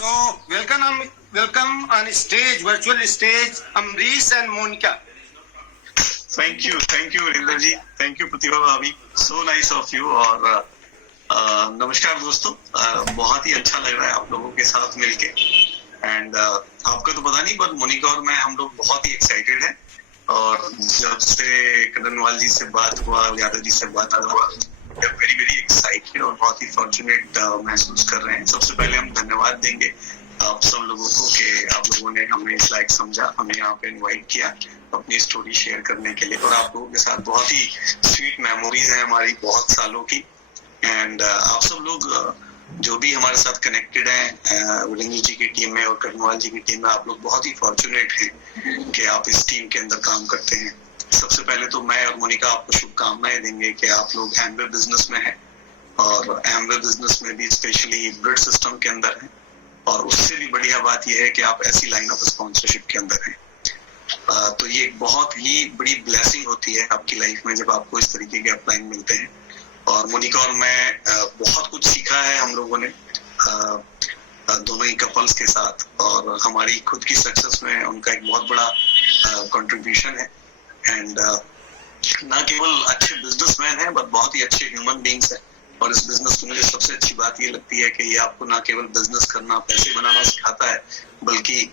So welcome on stage, virtual stage, Amrish and Monica. Thank you, Rinder ji. Thank you, Pratibha Bhavi. So nice of you. और नमस्कार दोस्तों, बहुत ही अच्छा लग रहा है आप लोगों के साथ मिलके। एंड आपका तो पता नहीं, पर मोनिका और मैं हम लोग बहुत ही एक्साइटेड हैं। और जब से कदनवाल जी से बात हुआ, यादव जी से बात हुआ, वेरी वेरी एक्साइटेड और बहुत ही फॉर्चुनेट महसूस कर रहे हैं। सबसे पहले हम धन्यवाद देंगे आप सब लोगों को कि आप लोगों ने हमें इस लायक समझा, हमें यहाँ पे इनवाइट किया अपनी स्टोरी शेयर करने के लिए। और आप लोगों के साथ बहुत ही स्वीट मेमोरीज हैं हमारी बहुत सालों की। एंड आप सब लोग जो भी हमारे साथ कनेक्टेड हैं विरेंद्र जी की टीम में और कदनवाल जी की टीम में, आप लोग बहुत ही फॉर्चुनेट हैं कि आप इस टीम के अंदर काम करते हैं। सबसे पहले तो मैं और मोनिका आपको शुभकामनाएं देंगे कि आप लोग एमवे बिजनेस में हैं और एमवे बिजनेस में भी स्पेशली ब्रिड सिस्टम के अंदर हैं। और उससे भी बढ़िया बात यह है कि आप ऐसी लाइन ऑफ स्पॉन्सरशिप के अंदर हैं। तो ये एक बहुत ही बड़ी ब्लेसिंग होती है आपकी लाइफ में जब आपको इस तरीके के अपलाइन मिलते हैं। और मोनिका और मैं बहुत कुछ सीखा है हम लोगों ने दोनों ही कपल्स के साथ, और हमारी खुद की सक्सेस में उनका एक बहुत बड़ा कंट्रीब्यूशन है। एंड ना केवल अच्छे बिजनेसमैन हैं बट बहुत ही अच्छे ह्यूमन बीइंग्स हैं। और इस बिजनेस में मुझे सबसे अच्छी बात ये लगती है कि ये आपको ना केवल बिजनेस करना, पैसे बनाना सिखाता है, बल्कि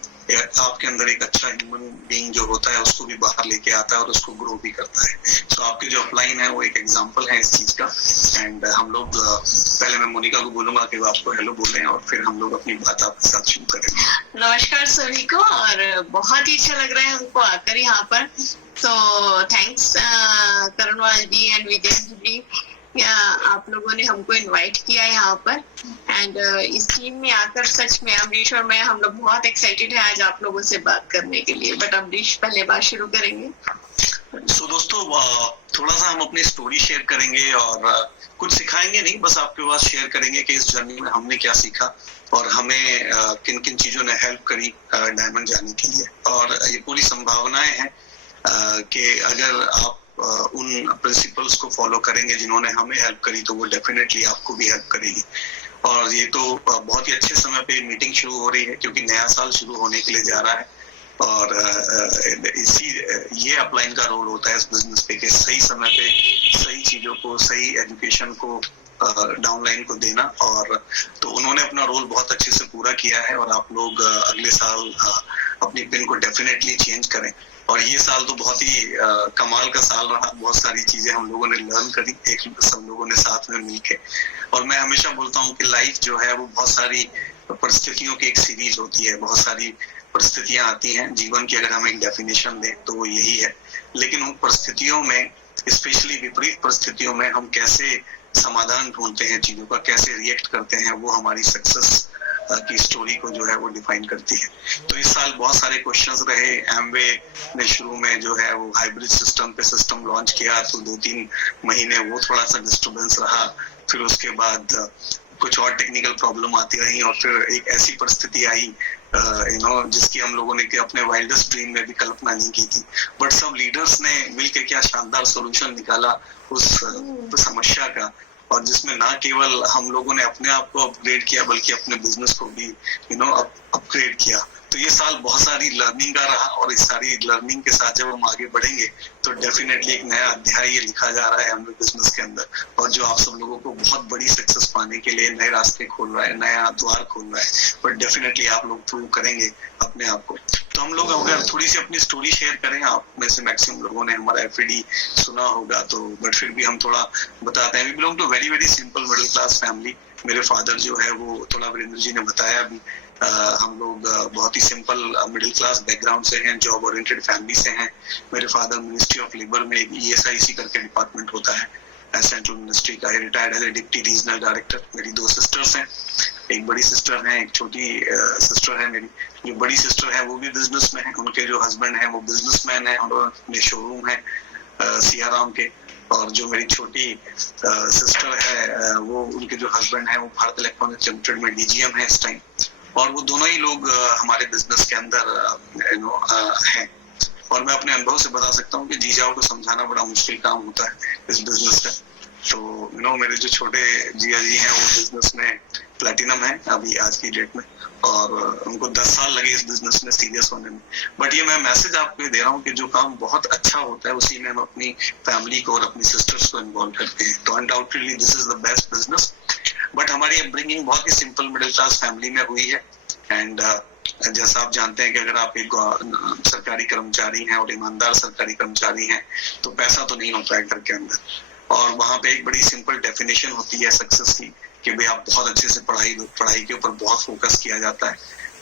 आपके अंदर एक अच्छा ह्यूमन बीइंग जो होता है उसको भी बाहर लेके आता है और उसको ग्रो भी करता है। तो आपके जो अपलाइन है वो एक एग्जांपल है इस चीज का। एंड हम लोग पहले मैं मोनिका को बोलूंगा कि वो आपको हेलो बोलें और फिर हम लोग अपनी बात आपके साथ शुरू करेंगे। नमस्कार सभी को, और बहुत ही अच्छा लग रहा है हमको आकर यहाँ पर। तो thanks Karanwal ji and Vijendra जी, आप लोगों ने हमको इनवाइट किया यहाँ पर। एंड इस टीम में आकर सच में अमरीश और मैं हम लोग बहुत एक्साइटेड है आज आप लोगों से बात करने के लिए। बट अमरीश पहले बात शुरू करेंगे। सो दोस्तों, थोड़ा सा हम अपनी स्टोरी शेयर करेंगे और कुछ सिखाएंगे नहीं, बस आपके पास शेयर करेंगे कि इस जर्नी में हमने क्या सीखा और हमें किन किन चीजों ने हेल्प करी डायमंड जाने के लिए। और ये पूरी संभावनाएं हैं कि अगर आप उन प्रिंसिपल्स को फॉलो करेंगे जिन्होंने हमें हेल्प करी तो वो डेफिनेटली आपको भी हेल्प करेगी। और ये तो बहुत ही अच्छे समय पे मीटिंग शुरू हो रही है क्योंकि नया साल शुरू होने के लिए जा रहा है। और ये अपलाइन का रोल होता है इस बिजनेस पे कि सही समय पे सही चीजों को, सही एजुकेशन को, डाउनलाइन को देना। और तो उन्होंने अपना रोल बहुत अच्छे से पूरा किया है। और आप लोग अगले साल अपनी पिन को डेफिनेटली चेंज करें। और ये साल तो बहुत ही कमाल का साल रहा, बहुत सारी चीजें हम लोगों ने लर्न करी एक सब लोगों ने साथ में मिलके। और मैं हमेशा बोलता हूँ कि लाइफ जो है वो बहुत सारी परिस्थितियों की एक सीरीज होती है। बहुत सारी परिस्थितियां आती हैं जीवन की, अगर हम एक डेफिनेशन दें तो वो यही है। लेकिन उन परिस्थितियों में, स्पेशली विपरीत परिस्थितियों में, हम कैसे समाधान ढूंढते हैं चीजों का, कैसे रिएक्ट करते हैं, वो हमारी सक्सेस की स्टोरी को जो है वो डिफाइन करती है। तो इस साल बहुत सारे क्वेश्चंस रहे। एमवे ने शुरू में जो है वो हाइब्रिड सिस्टम पे सिस्टम लॉन्च किया तो 2-3 महीने वो थोड़ा सा डिस्टर्बेंस रहा। फिर उसके बाद कुछ और टेक्निकल प्रॉब्लम आती रही और फिर एक ऐसी परिस्थिति आई जिसकी हम लोगों ने अपने वाइल्डेस्ट ड्रीम में भी कल्पना नहीं की थी। बट सब लीडर्स ने मिलकर क्या शानदार सोल्यूशन निकाला उस समस्या का, और जिसमें ना केवल हम लोगों ने अपने आप को अपग्रेड किया बल्कि अपने बिजनेस को भी अपग्रेड किया। तो ये साल बहुत सारी लर्निंग का रहा और इस सारी लर्निंग के साथ जब हम आगे बढ़ेंगे तो डेफिनेटली एक नया अध्याय ये लिखा जा रहा है हमें बिजनेस के अंदर, और जो आप सब लोगों को बहुत बड़ी सक्सेस पाने के लिए नए रास्ते खोल रहा है, नया द्वार खोल रहा है। बट डेफिनेटली आप लोग प्रूव करेंगे अपने आप को। तो हम लोग अगर थोड़ी सी अपनी स्टोरी शेयर करें, आप में से मैक्सिमम लोगों ने हमारा एफएडी सुना होगा तो, बट फिर भी हम थोड़ा बताते हैं। We belong to very very simple middle class family. मेरे फादर जो है वो, थोड़ा वीरेंद्र जी ने बताया अभी, हम लोग बहुत ही सिंपल मिडिल क्लास बैकग्राउंड से हैं, जॉब ओरिएंटेड फैमिली से हैं। मेरे फादर मिनिस्ट्री ऑफ लेबर में एक ESIC करके डिपार्टमेंट होता है सेंट्रल मिनिस्ट्री का, retired as a deputy regional director. मेरी 2 सिस्टर्स हैं, एक बड़ी सिस्टर है, एक छोटी सिस्टर है मेरी। जो बड़ी सिस्टर है वो भी बिजनेस में है, उनके जो हस्बैंड है वो बिजनेसमैन है और अपने शोरूम है सियाराम के। और जो मेरी छोटी सिस्टर है वो, उनके जो हस्बैंड है वो भारत इलेक्ट्रॉनिक्स लिमिटेड में DGM है इस टाइम। और वो दोनों ही लोग हमारे बिजनेस के अंदर हैं। और मैं अपने अनुभव से बता सकता हूँ कि जीजाओं को समझाना बड़ा मुश्किल काम होता है इस बिजनेस का। तो मेरे जो छोटे जिया जी हैं वो बिजनेस में प्लेटिनम है अभी आज की डेट में, और उनको 10 साल लगे इस बिजनेस में सीरियस होने में। बट ये मैं मैसेज आपको दे रहा हूँ कि जो काम बहुत अच्छा होता है उसी में हम अपनी फैमिली को और अपनी सिस्टर्स को इन्वॉल्व करते हैं। तो undoubtedly this is the best business. But हमारी अपब्रिंगिंग बहुत ही सिंपल मिडिल क्लास फैमिली में हुई है। एंड जैसा आप जानते हैं कि अगर आप एक सरकारी कर्मचारी हैं और ईमानदार सरकारी कर्मचारी हैं तो पैसा तो नहीं होता है घर के अंदर, और वहां पे एक बड़ी सिंपल डेफिनेशन होती है सक्सेस की कि भाई आप बहुत अच्छे से पढ़ाई के ऊपर बहुत फोकस किया जाता है।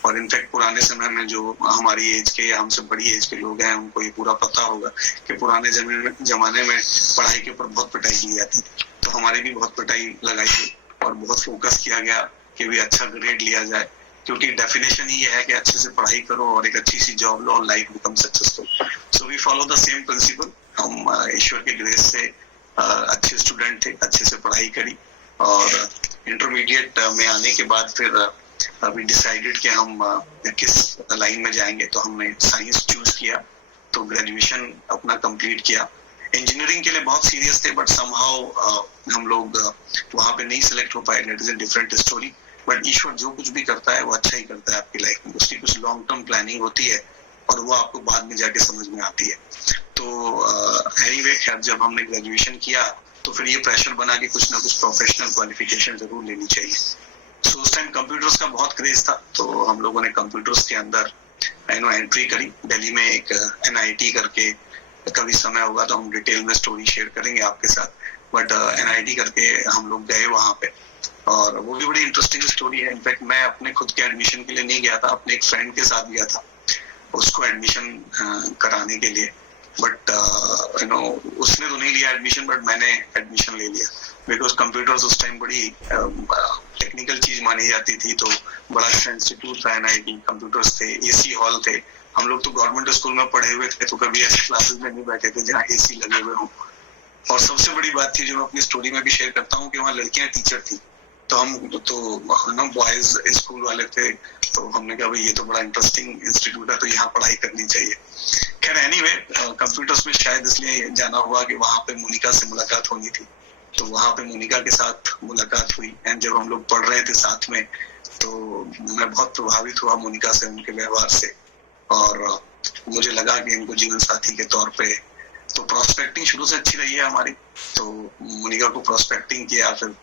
और इनफैक्ट पुराने समय में जो हमारी एज के या हमसे बड़ी एज के लोग हैं उनको ये पूरा पता होगा कि पुराने जमाने में पढ़ाई के ऊपर बहुत पिटाई की जाती थी। तो हमारी भी बहुत पिटाई लगाई गई और बहुत फोकस किया गया कि भी अच्छा ग्रेड लिया जाए, क्योंकि डेफिनेशन ही है कि अच्छे से पढ़ाई करो और एक अच्छी सी जॉब लो और life become successful. So we follow the same principle. हम ईश्वर के ग्रेस से अच्छे स्टूडेंट थे, अच्छे से पढ़ाई करी, और इंटरमीडिएट में आने के बाद फिर अभी डिसाइडेड कि हम किस लाइन में जाएंगे। तो हमने साइंस चूज किया, तो ग्रेजुएशन अपना कंप्लीट किया। इंजीनियरिंग के लिए बहुत सीरियस थे बट समहाउ हम लोग वहां पे नहीं सिलेक्ट हो पाए। That is a different story. But ईश्वर जो कुछ भी करता है वो अच्छा ही करता है आपकी लाइफ में। उसकी कुछ लॉन्ग टर्म प्लानिंग होती है और वो आपको बाद में जाके समझ में आती है। तो एनीवे खैर जब हमने ग्रेजुएशन किया तो फिर ये प्रेशर बना कि कुछ ना कुछ प्रोफेशनल क्वालिफिकेशन जरूर लेनी चाहिए। सो उस टाइम कंप्यूटर्स का बहुत क्रेज था, तो हम लोगों ने कंप्यूटर्स के अंदर एंट्री करी। दिल्ली में एक NIT करके, कभी समय होगा तो हम डिटेल में स्टोरी शेयर करेंगे आपके साथ। बट NIT करके हम लोग गए वहां पे, और वो भी बड़ी इंटरेस्टिंग स्टोरी है। इनफैक्ट मैं अपने खुद के एडमिशन के लिए नहीं गया था, अपने एक फ्रेंड के साथ गया था उसको एडमिशन कराने के लिए। बट उसने तो नहीं लिया एडमिशन, बट मैंने एडमिशन ले लिया, बिकॉज कंप्यूटर्स उस टाइम बड़ी टेक्निकल चीज मानी जाती थी। तो बड़ा अच्छा इंस्टीट्यूट था NIT, कंप्यूटर्स थे, AC हॉल थे। हम लोग तो गवर्नमेंट स्कूल में पढ़े हुए थे, तो कभी ऐसे क्लासेस में नहीं बैठे थे जहाँ AC लगे हुए हों। और सबसे बड़ी बात थी जो मैं अपनी स्टोरी में भी शेयर करता हूँ कि वहाँ लड़कियां टीचर थी। तो हम तो बॉयज स्कूल वाले थे, तो हमने कहा भाई ये तो बड़ा इंटरेस्टिंग इंस्टीट्यूट है, तो यहाँ पढ़ाई करनी चाहिए। खैर एनीवे कंप्यूटर्स में शायद इसलिए जाना हुआ कि वहां पे मोनिका से मुलाकात होनी थी, तो वहां पे मोनिका के साथ मुलाकात हुई। एंड जब हम लोग पढ़ रहे थे साथ में तो मैं बहुत प्रभावित हुआ मोनिका से, उनके व्यवहार से, और मुझे लगा कि इनको जीवन साथी के तौर पे। तो प्रोस्पेक्टिंग शुरू से अच्छी रही है हमारी, तो मोनिका को प्रोस्पेक्टिंग किया, फिर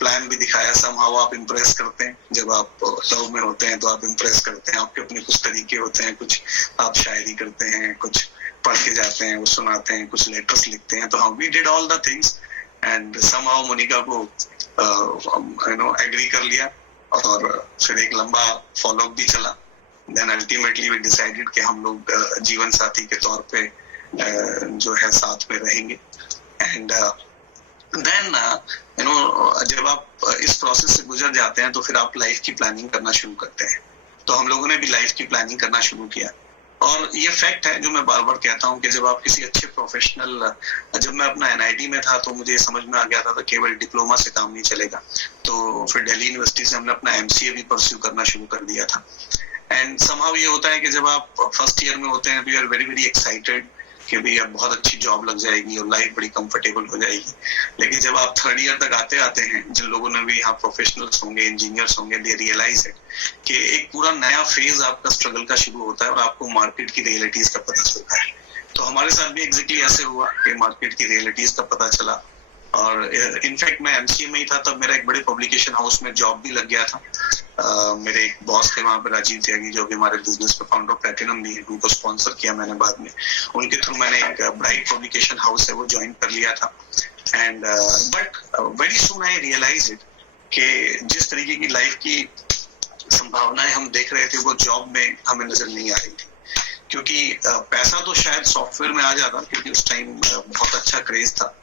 प्लान भी दिखाया। समहाउ आप इम्प्रेस करते हैं, जब आप लव में होते हैं तो आप इम्प्रेस करते हैं। आपके अपने कुछ तरीके होते हैं, कुछ आप शायरी करते हैं, कुछ पढ़ के जाते हैं, वो सुनाते हैं, कुछ लेटर्स लिखते हैं। तो हाँ, we did all the things and somehow Monica को एग्री कर लिया, और फिर एक लंबा फॉलोअप भी चला। देन अल्टीमेटली वी डिसाइडेड कि हम लोग जीवन साथी के तौर पे जो है साथ में रहेंगे। एंड देन जब आप इस प्रोसेस से गुजर जाते हैं तो फिर आप लाइफ की प्लानिंग करना शुरू करते हैं। तो हम लोगों ने भी लाइफ की प्लानिंग करना शुरू किया, और ये फैक्ट है जो मैं बार बार कहता हूँ कि जब आप किसी अच्छे प्रोफेशनल, जब मैं अपना NIT में था तो मुझे समझ में आ गया था केवल डिप्लोमा से काम नहीं चलेगा। तो फिर दिल्ली यूनिवर्सिटी से हमने अपना MCA भी परस्यू करना शुरू कर दिया था। एंड समहाउ ये होता है कि जब आप फर्स्ट ईयर में होते हैं तो you are very very excited कि भाई अब बहुत अच्छी जॉब लग जाएगी और लाइफ बड़ी कंफर्टेबल हो जाएगी। लेकिन जब आप थर्ड ईयर तक आते आते हैं, जिन लोगों ने भी यहाँ प्रोफेशनल्स होंगे, इंजीनियर्स होंगे, दे रियलाइज इट कि एक पूरा नया फेज आपका स्ट्रगल का शुरू होता है और आपको मार्केट की रियलिटीज का पता चलता है। तो हमारे साथ भी एग्जैक्टली ऐसे हुआ कि मार्केट की रियलिटीज का पता चला। और इनफैक्ट मैं MCA में ही था तब मेरा एक बड़े पब्लिकेशन हाउस में जॉब भी लग गया था। मेरे एक बॉस थे वहां पे, राजीव त्यागी, जो भी हमारे बिजनेस में फाउंडर ऑफ प्लैटिनम भी है, उनको स्पॉन्सर किया मैंने बाद में। उनके थ्रू मैंने एक ब्राइट पब्लिकेशन हाउस है वो ज्वाइन कर लिया था। And but very soon I realise it कि जिस तरीके की लाइफ की संभावनाएं हम देख रहे थे वो जॉब में हमें नजर नहीं आ रही थी। क्योंकि पैसा तो शायद सॉफ्टवेयर में आ जाता, क्योंकि उस टाइम बहुत अच्छा क्रेज था,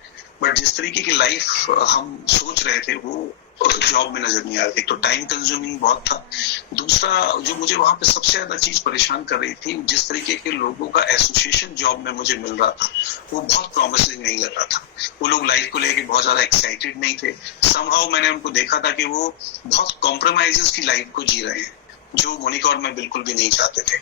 बट जिस तरीके की लाइफ हम सोच रहे थे वो जॉब में नजर नहीं आ रही। तो टाइम कंज्यूमिंग बहुत था। दूसरा जो मुझे वहां पे सबसे ज्यादा चीज परेशान कर रही थी, जिस तरीके के लोगों का एसोसिएशन जॉब में मुझे मिल रहा था वो बहुत प्रॉमिसिंग नहीं लग रहा था। वो लोग लाइफ को लेके बहुत ज्यादा एक्साइटेड नहीं थे। समहाउ मैंने उनको देखा था कि वो बहुत कॉम्प्रोमाइजेस की लाइफ को जी रहे हैं, जो मोनिका और मैं बिल्कुल भी नहीं चाहते थे।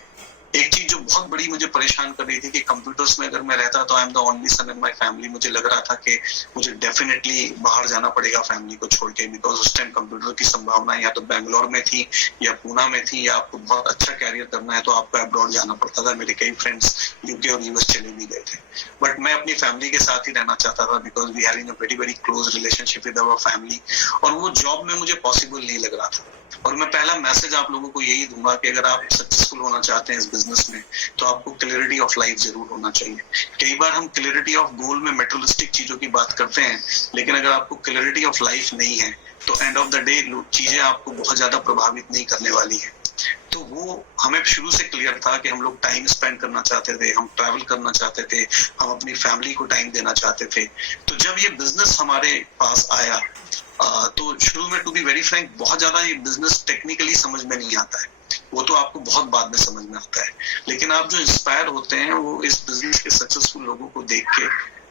एक चीज जो बहुत बड़ी मुझे परेशान कर रही थी कि कंप्यूटर्स में अगर मैं रहता तो I am the only son in my family, मुझे लग रहा था कि मुझे डेफिनेटली बाहर जाना पड़ेगा फैमिली को छोड़ के, बिकॉज उस टाइम कंप्यूटर की संभावना या तो बैंगलोर में थी या पूना में थी, या आपको बहुत अच्छा कैरियर करना है तो आपको अब्रॉड जाना पड़ता था। मेरे कई फ्रेंड्स यूके और यूएस चले भी गए थे, बट मैं अपनी फैमिली के साथ ही रहना चाहता था because we having a very very close relationship with our family, और वो जॉब में मुझे पॉसिबल नहीं लग रहा था। और मैं पहला मैसेज आप लोगों को यही दूंगा कि अगर आप सक्सेसफुल होना चाहते हैं इस बिजनेस में तो आपको क्लैरिटी ऑफ लाइफ जरूर होना चाहिए। कई बार हम क्लैरिटी ऑफ गोल में मेटेरियलिस्टिक चीजों की बात करते हैं, लेकिन अगर आपको क्लैरिटी ऑफ लाइफ नहीं है तो एंड ऑफ द डे चीजें आपको बहुत ज्यादा प्रभावित नहीं करने वाली है। तो वो हमें शुरू से क्लियर था कि हम लोग टाइम स्पेंड करना चाहते थे, हम ट्रैवल करना चाहते थे, हम अपनी फैमिली को टाइम देना चाहते थे। तो जब ये बिजनेस हमारे पास आया तो शुरू में टू बी वेरी फ्रैंक बहुत ज्यादा ये बिजनेस टेक्निकली समझ में नहीं आता है, वो तो आपको बहुत बाद में समझ में आता है। लेकिन आप जो इंस्पायर होते हैं वो इस बिजनेस के सक्सेसफुल लोगों को देख के,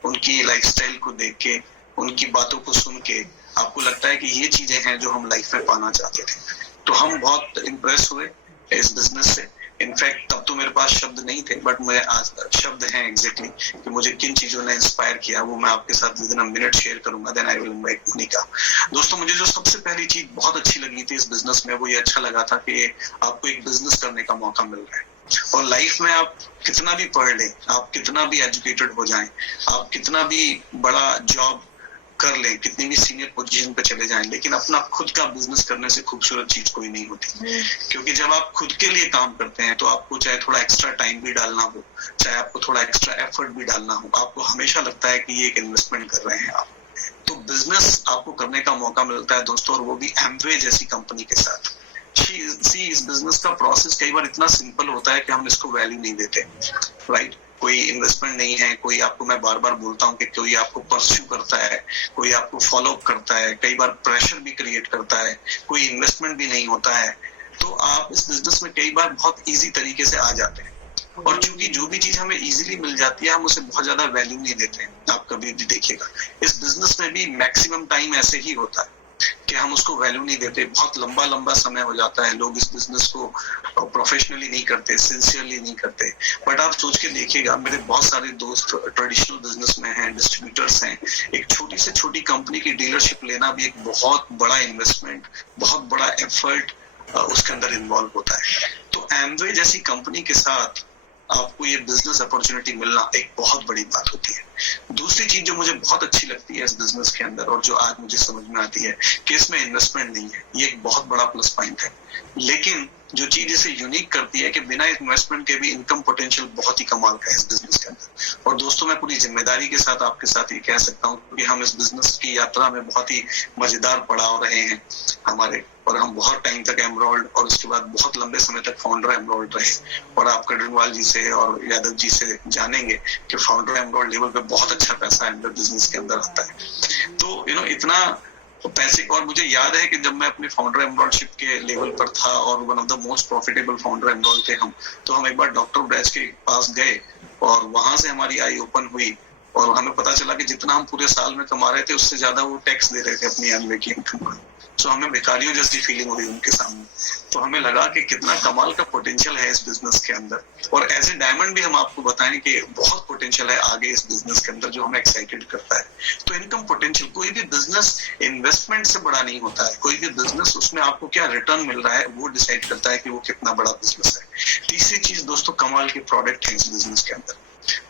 उनकी लाइफस्टाइल को देख के, उनकी बातों को सुन के आपको लगता है कि ये चीजें हैं जो हम लाइफ में पाना चाहते थे। तो हम बहुत इम्प्रेस हुए इस बिजनेस से। इनफैक्ट तब तो मेरे पास शब्द नहीं थे, बट मैं आज शब्द हैं एग्जैक्टली कि मुझे किन चीजों ने इंस्पायर किया, वो मैं आपके साथ within a minute share करूंगा। Then I will invite Monika. दोस्तों, मुझे जो सबसे पहली चीज बहुत अच्छी लगी थी इस बिजनेस में वो ये अच्छा लगा था कि आपको एक बिजनेस करने का मौका मिल रहा है। और लाइफ में आप कितना भी पढ़ लें, आप कितना भी एजुकेटेड हो जाएं, आप कितना भी बड़ा जॉब कर ले, कितनी भी सीनियर पोजीशन पे चले जाएं, लेकिन अपना खुद का बिजनेस करने से खूबसूरत चीज कोई नहीं होती। क्योंकि जब आप खुद के लिए काम करते हैं तो आपको चाहे थोड़ा एक्स्ट्रा टाइम भी डालना हो, चाहे आपको थोड़ा एक्स्ट्रा एफर्ट भी डालना हो, आपको हमेशा लगता है कि ये एक इन्वेस्टमेंट कर रहे हैं आप। तो बिजनेस आपको करने का मौका मिलता है दोस्तों, और वो भी एमवे जैसी कंपनी के साथ। इस बिजनेस का प्रोसेस कई बार इतना सिंपल होता है कि हम इसको वैल्यू नहीं देते, राइट? कोई इन्वेस्टमेंट नहीं है, कोई आपको, मैं बार बार बोलता हूँ कि कोई आपको परस्यू करता है, कोई आपको फॉलो अप करता है, कई बार प्रेशर भी क्रिएट करता है, कोई इन्वेस्टमेंट भी नहीं होता है। तो आप इस बिजनेस में कई बार बहुत इजी तरीके से आ जाते हैं, और चूंकि जो भी चीज हमें इजीली मिल जाती है हम उसे बहुत ज्यादा वैल्यू नहीं देते हैं। आप कभी भी देखिएगा इस बिजनेस में भी मैक्सिमम टाइम ऐसे ही होता है कि हम उसको वैल्यू नहीं देते। बहुत लंबा लंबा समय हो जाता है, लोग इस बिजनेस को प्रोफेशनली नहीं करते, सिंसियरली नहीं करते। बट आप सोच के देखिएगा, मेरे बहुत सारे दोस्त ट्रेडिशनल बिजनेस में हैं, डिस्ट्रीब्यूटर्स हैं। एक छोटी से छोटी कंपनी की डीलरशिप लेना भी एक बहुत बड़ा इन्वेस्टमेंट, बहुत बड़ा एफर्ट उसके अंदर इन्वॉल्व होता है। तो एमवे जैसी कंपनी के साथ आपको ये बिजनेस अपॉर्चुनिटी मिलना एक बहुत बड़ी बात होती है। दूसरी चीज जो मुझे बहुत अच्छी लगती है इस बिजनेस के अंदर, और जो आज मुझे समझ में आती है कि इसमें इन्वेस्टमेंट नहीं है, ये एक बहुत बड़ा प्लस पॉइंट है। लेकिन जो चीज इसे यूनिक करती है कि बिना इन्वेस्टमेंट के भी इनकम पोटेंशियल बहुत ही कमाल का है इस बिजनेस के अंदर। और दोस्तों, मैं पूरी जिम्मेदारी के साथ आपके साथ ये कह सकता हूँ कि हम इस बिजनेस की यात्रा में बहुत ही मजेदार पड़ाव रहे हैं हमारे, और हम बहुत टाइम तक एमरोल्ड और उसके बाद बहुत लंबे समय तक फाउंडर एमरोल्ड रहे। और आप कड़नवाल जी से और यादव जी से जानेंगे कि फाउंडर एमरोल्ड लेवल पे बहुत अच्छा पैसा अंदर बिजनेस के अंदर आता है। तो इतना पैसे, और मुझे याद है कि जब मैं अपने फाउंडर एमरोल्डशिप के लेवल पर था और one of the most profitable founder emerald थे हम, तो हम एक बार डॉक्टर ब्रैच के पास गए और वहां से हमारी आई ओपन हुई, और हमें पता चला कि जितना हम पूरे साल में कमा रहे थे उससे ज्यादा वो टैक्स दे रहे थे अपनी एमवे की इनकम का। तो हमें भिखारियों जैसी फीलिंग हुई उनके सामने। तो हमें लगा कि कितना कमाल का पोटेंशियल है इस बिजनेस के अंदर, और एज ए डायमंड भी हम आपको बताएं कि बहुत पोटेंशियल है आगे इस बिजनेस के अंदर जो हमें एक्साइटेड करता है। तो इनकम पोटेंशियल, कोई भी बिजनेस इन्वेस्टमेंट से बड़ा नहीं होता है, कोई भी बिजनेस उसमें आपको क्या रिटर्न मिल रहा है वो डिसाइड करता है कि वो कितना बड़ा बिजनेस है। तीसरी चीज दोस्तों, कमाल के प्रोडक्ट है इस बिजनेस के अंदर।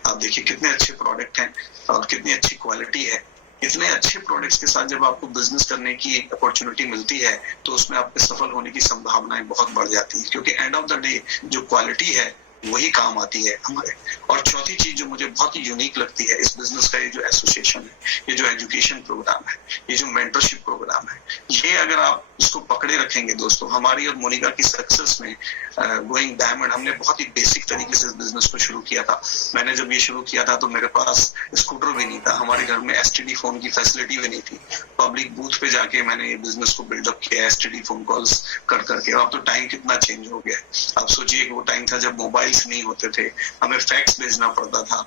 आप देखिए कितने अच्छे प्रोडक्ट हैं और कितनी अच्छी क्वालिटी है। इतने अच्छे प्रोडक्ट्स के साथ जब आपको बिजनेस करने की अपॉर्चुनिटी मिलती है तो उसमें आपके सफल होने की संभावनाएं बहुत बढ़ जाती है, क्योंकि एंड ऑफ द डे जो क्वालिटी है वही काम आती है हमारे। और चौथी चीज जो मुझे बहुत ही यूनिक लगती है इस बिजनेस का, ये जो एसोसिएशन है, ये जो एजुकेशन प्रोग्राम है, ये जो मेंटरशिप प्रोग्राम है, ये अगर आप इसको पकड़े रखेंगे दोस्तों, हमारी और मोनिका की सक्सेस में गोइंग डायमंड, हमने बहुत ही बेसिक तरीके से इस बिजनेस को शुरू किया था। मैंने जब ये शुरू किया था तो मेरे पास स्कूटर भी नहीं था, हमारे घर में एसटीडी फोन की फैसिलिटी भी नहीं थी। पब्लिक बूथ पे जाके मैंने ये बिजनेस को बिल्डअप किया एसटीडी फोन कॉल्स कर करके। और अब तो टाइम कितना चेंज हो गया है। आप सोचिए कि वो टाइम था जब मोबाइल्स नहीं होते थे, हमें फैक्स भेजना पड़ता था।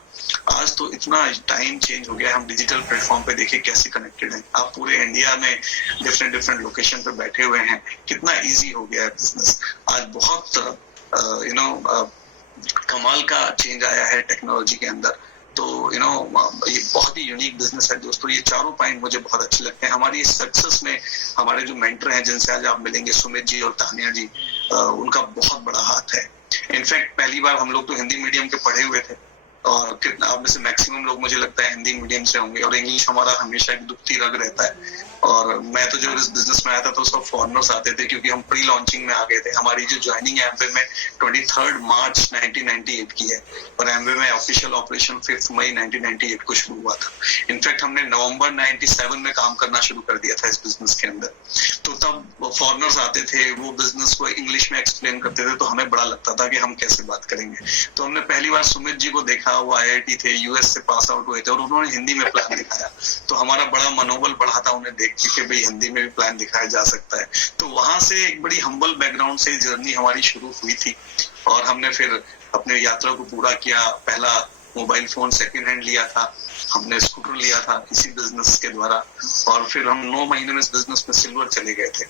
आज तो इतना टाइम चेंज हो गया, हम डिजिटल प्लेटफॉर्म पे देखिए कैसे कनेक्टेड हैं। आप पूरे इंडिया में डिफरेंट लोकेशन पे बैठे हुए हैं, कितना इजी हो गया है बिजनेस। आज बहुत कमाल का चेंज आया है टेक्नोलॉजी के अंदर। तो ये बहुत ही यूनिक बिजनेस है दोस्तों। ये चारों पॉइंट मुझे बहुत अच्छे लगते हैं। हमारी सक्सेस में हमारे जो मेंटर हैं जिनसे आज आप मिलेंगे, सुमित जी और तानिया जी, उनका बहुत बड़ा हाथ है। इनफैक्ट पहली बार हम लोग तो हिंदी मीडियम के पढ़े हुए थे, और कितना आप में से मैक्सिमम लोग मुझे लगता है हिंदी मीडियम से होंगे, और इंग्लिश हमारा हमेशा एक दुखती रग रहता है। और मैं तो जब इस बिजनेस में आया था तो सब फॉरनर्स आते थे, क्योंकि हम प्री लॉन्चिंग में आ गए थे। हमारी जो ज्वाइनिंग एमवे में 23 मार्च 1998 की है, और एमवे में ऑफिशियल ऑपरेशन 5 मई 1998 को शुरू हुआ था। इनफैक्ट हमने नवंबर 97 में काम करना शुरू कर दिया था इस बिजनेस के अंदर। तो तब फॉरनर्स आते थे, वो बिजनेस को इंग्लिश में एक्सप्लेन करते थे, तो हमें बड़ा लगता था कि हम कैसे बात करेंगे। तो हमने पहली बार सुमित जी को देखा, वो IIT थे, US से पास आउट हुए थे, और उन्होंने हिंदी में प्लान दिखाया। तो हमारा बड़ा मनोबल बढ़ा था उन्हें देख के भाई हिंदी में भी प्लान दिखाया जा सकता है। तो वहां से एक बड़ी हम्बल बैकग्राउंड से जर्नी हमारी शुरू हुई थी, और हमने फिर अपने यात्रा को पूरा किया। पहला मोबाइल फोन सेकंड हैंड लिया था, हमने स्कूटर लिया था इसी बिजनेस के द्वारा, और फिर हम 9 महीने में इस बिजनेस में सिल्वर चले गए थे।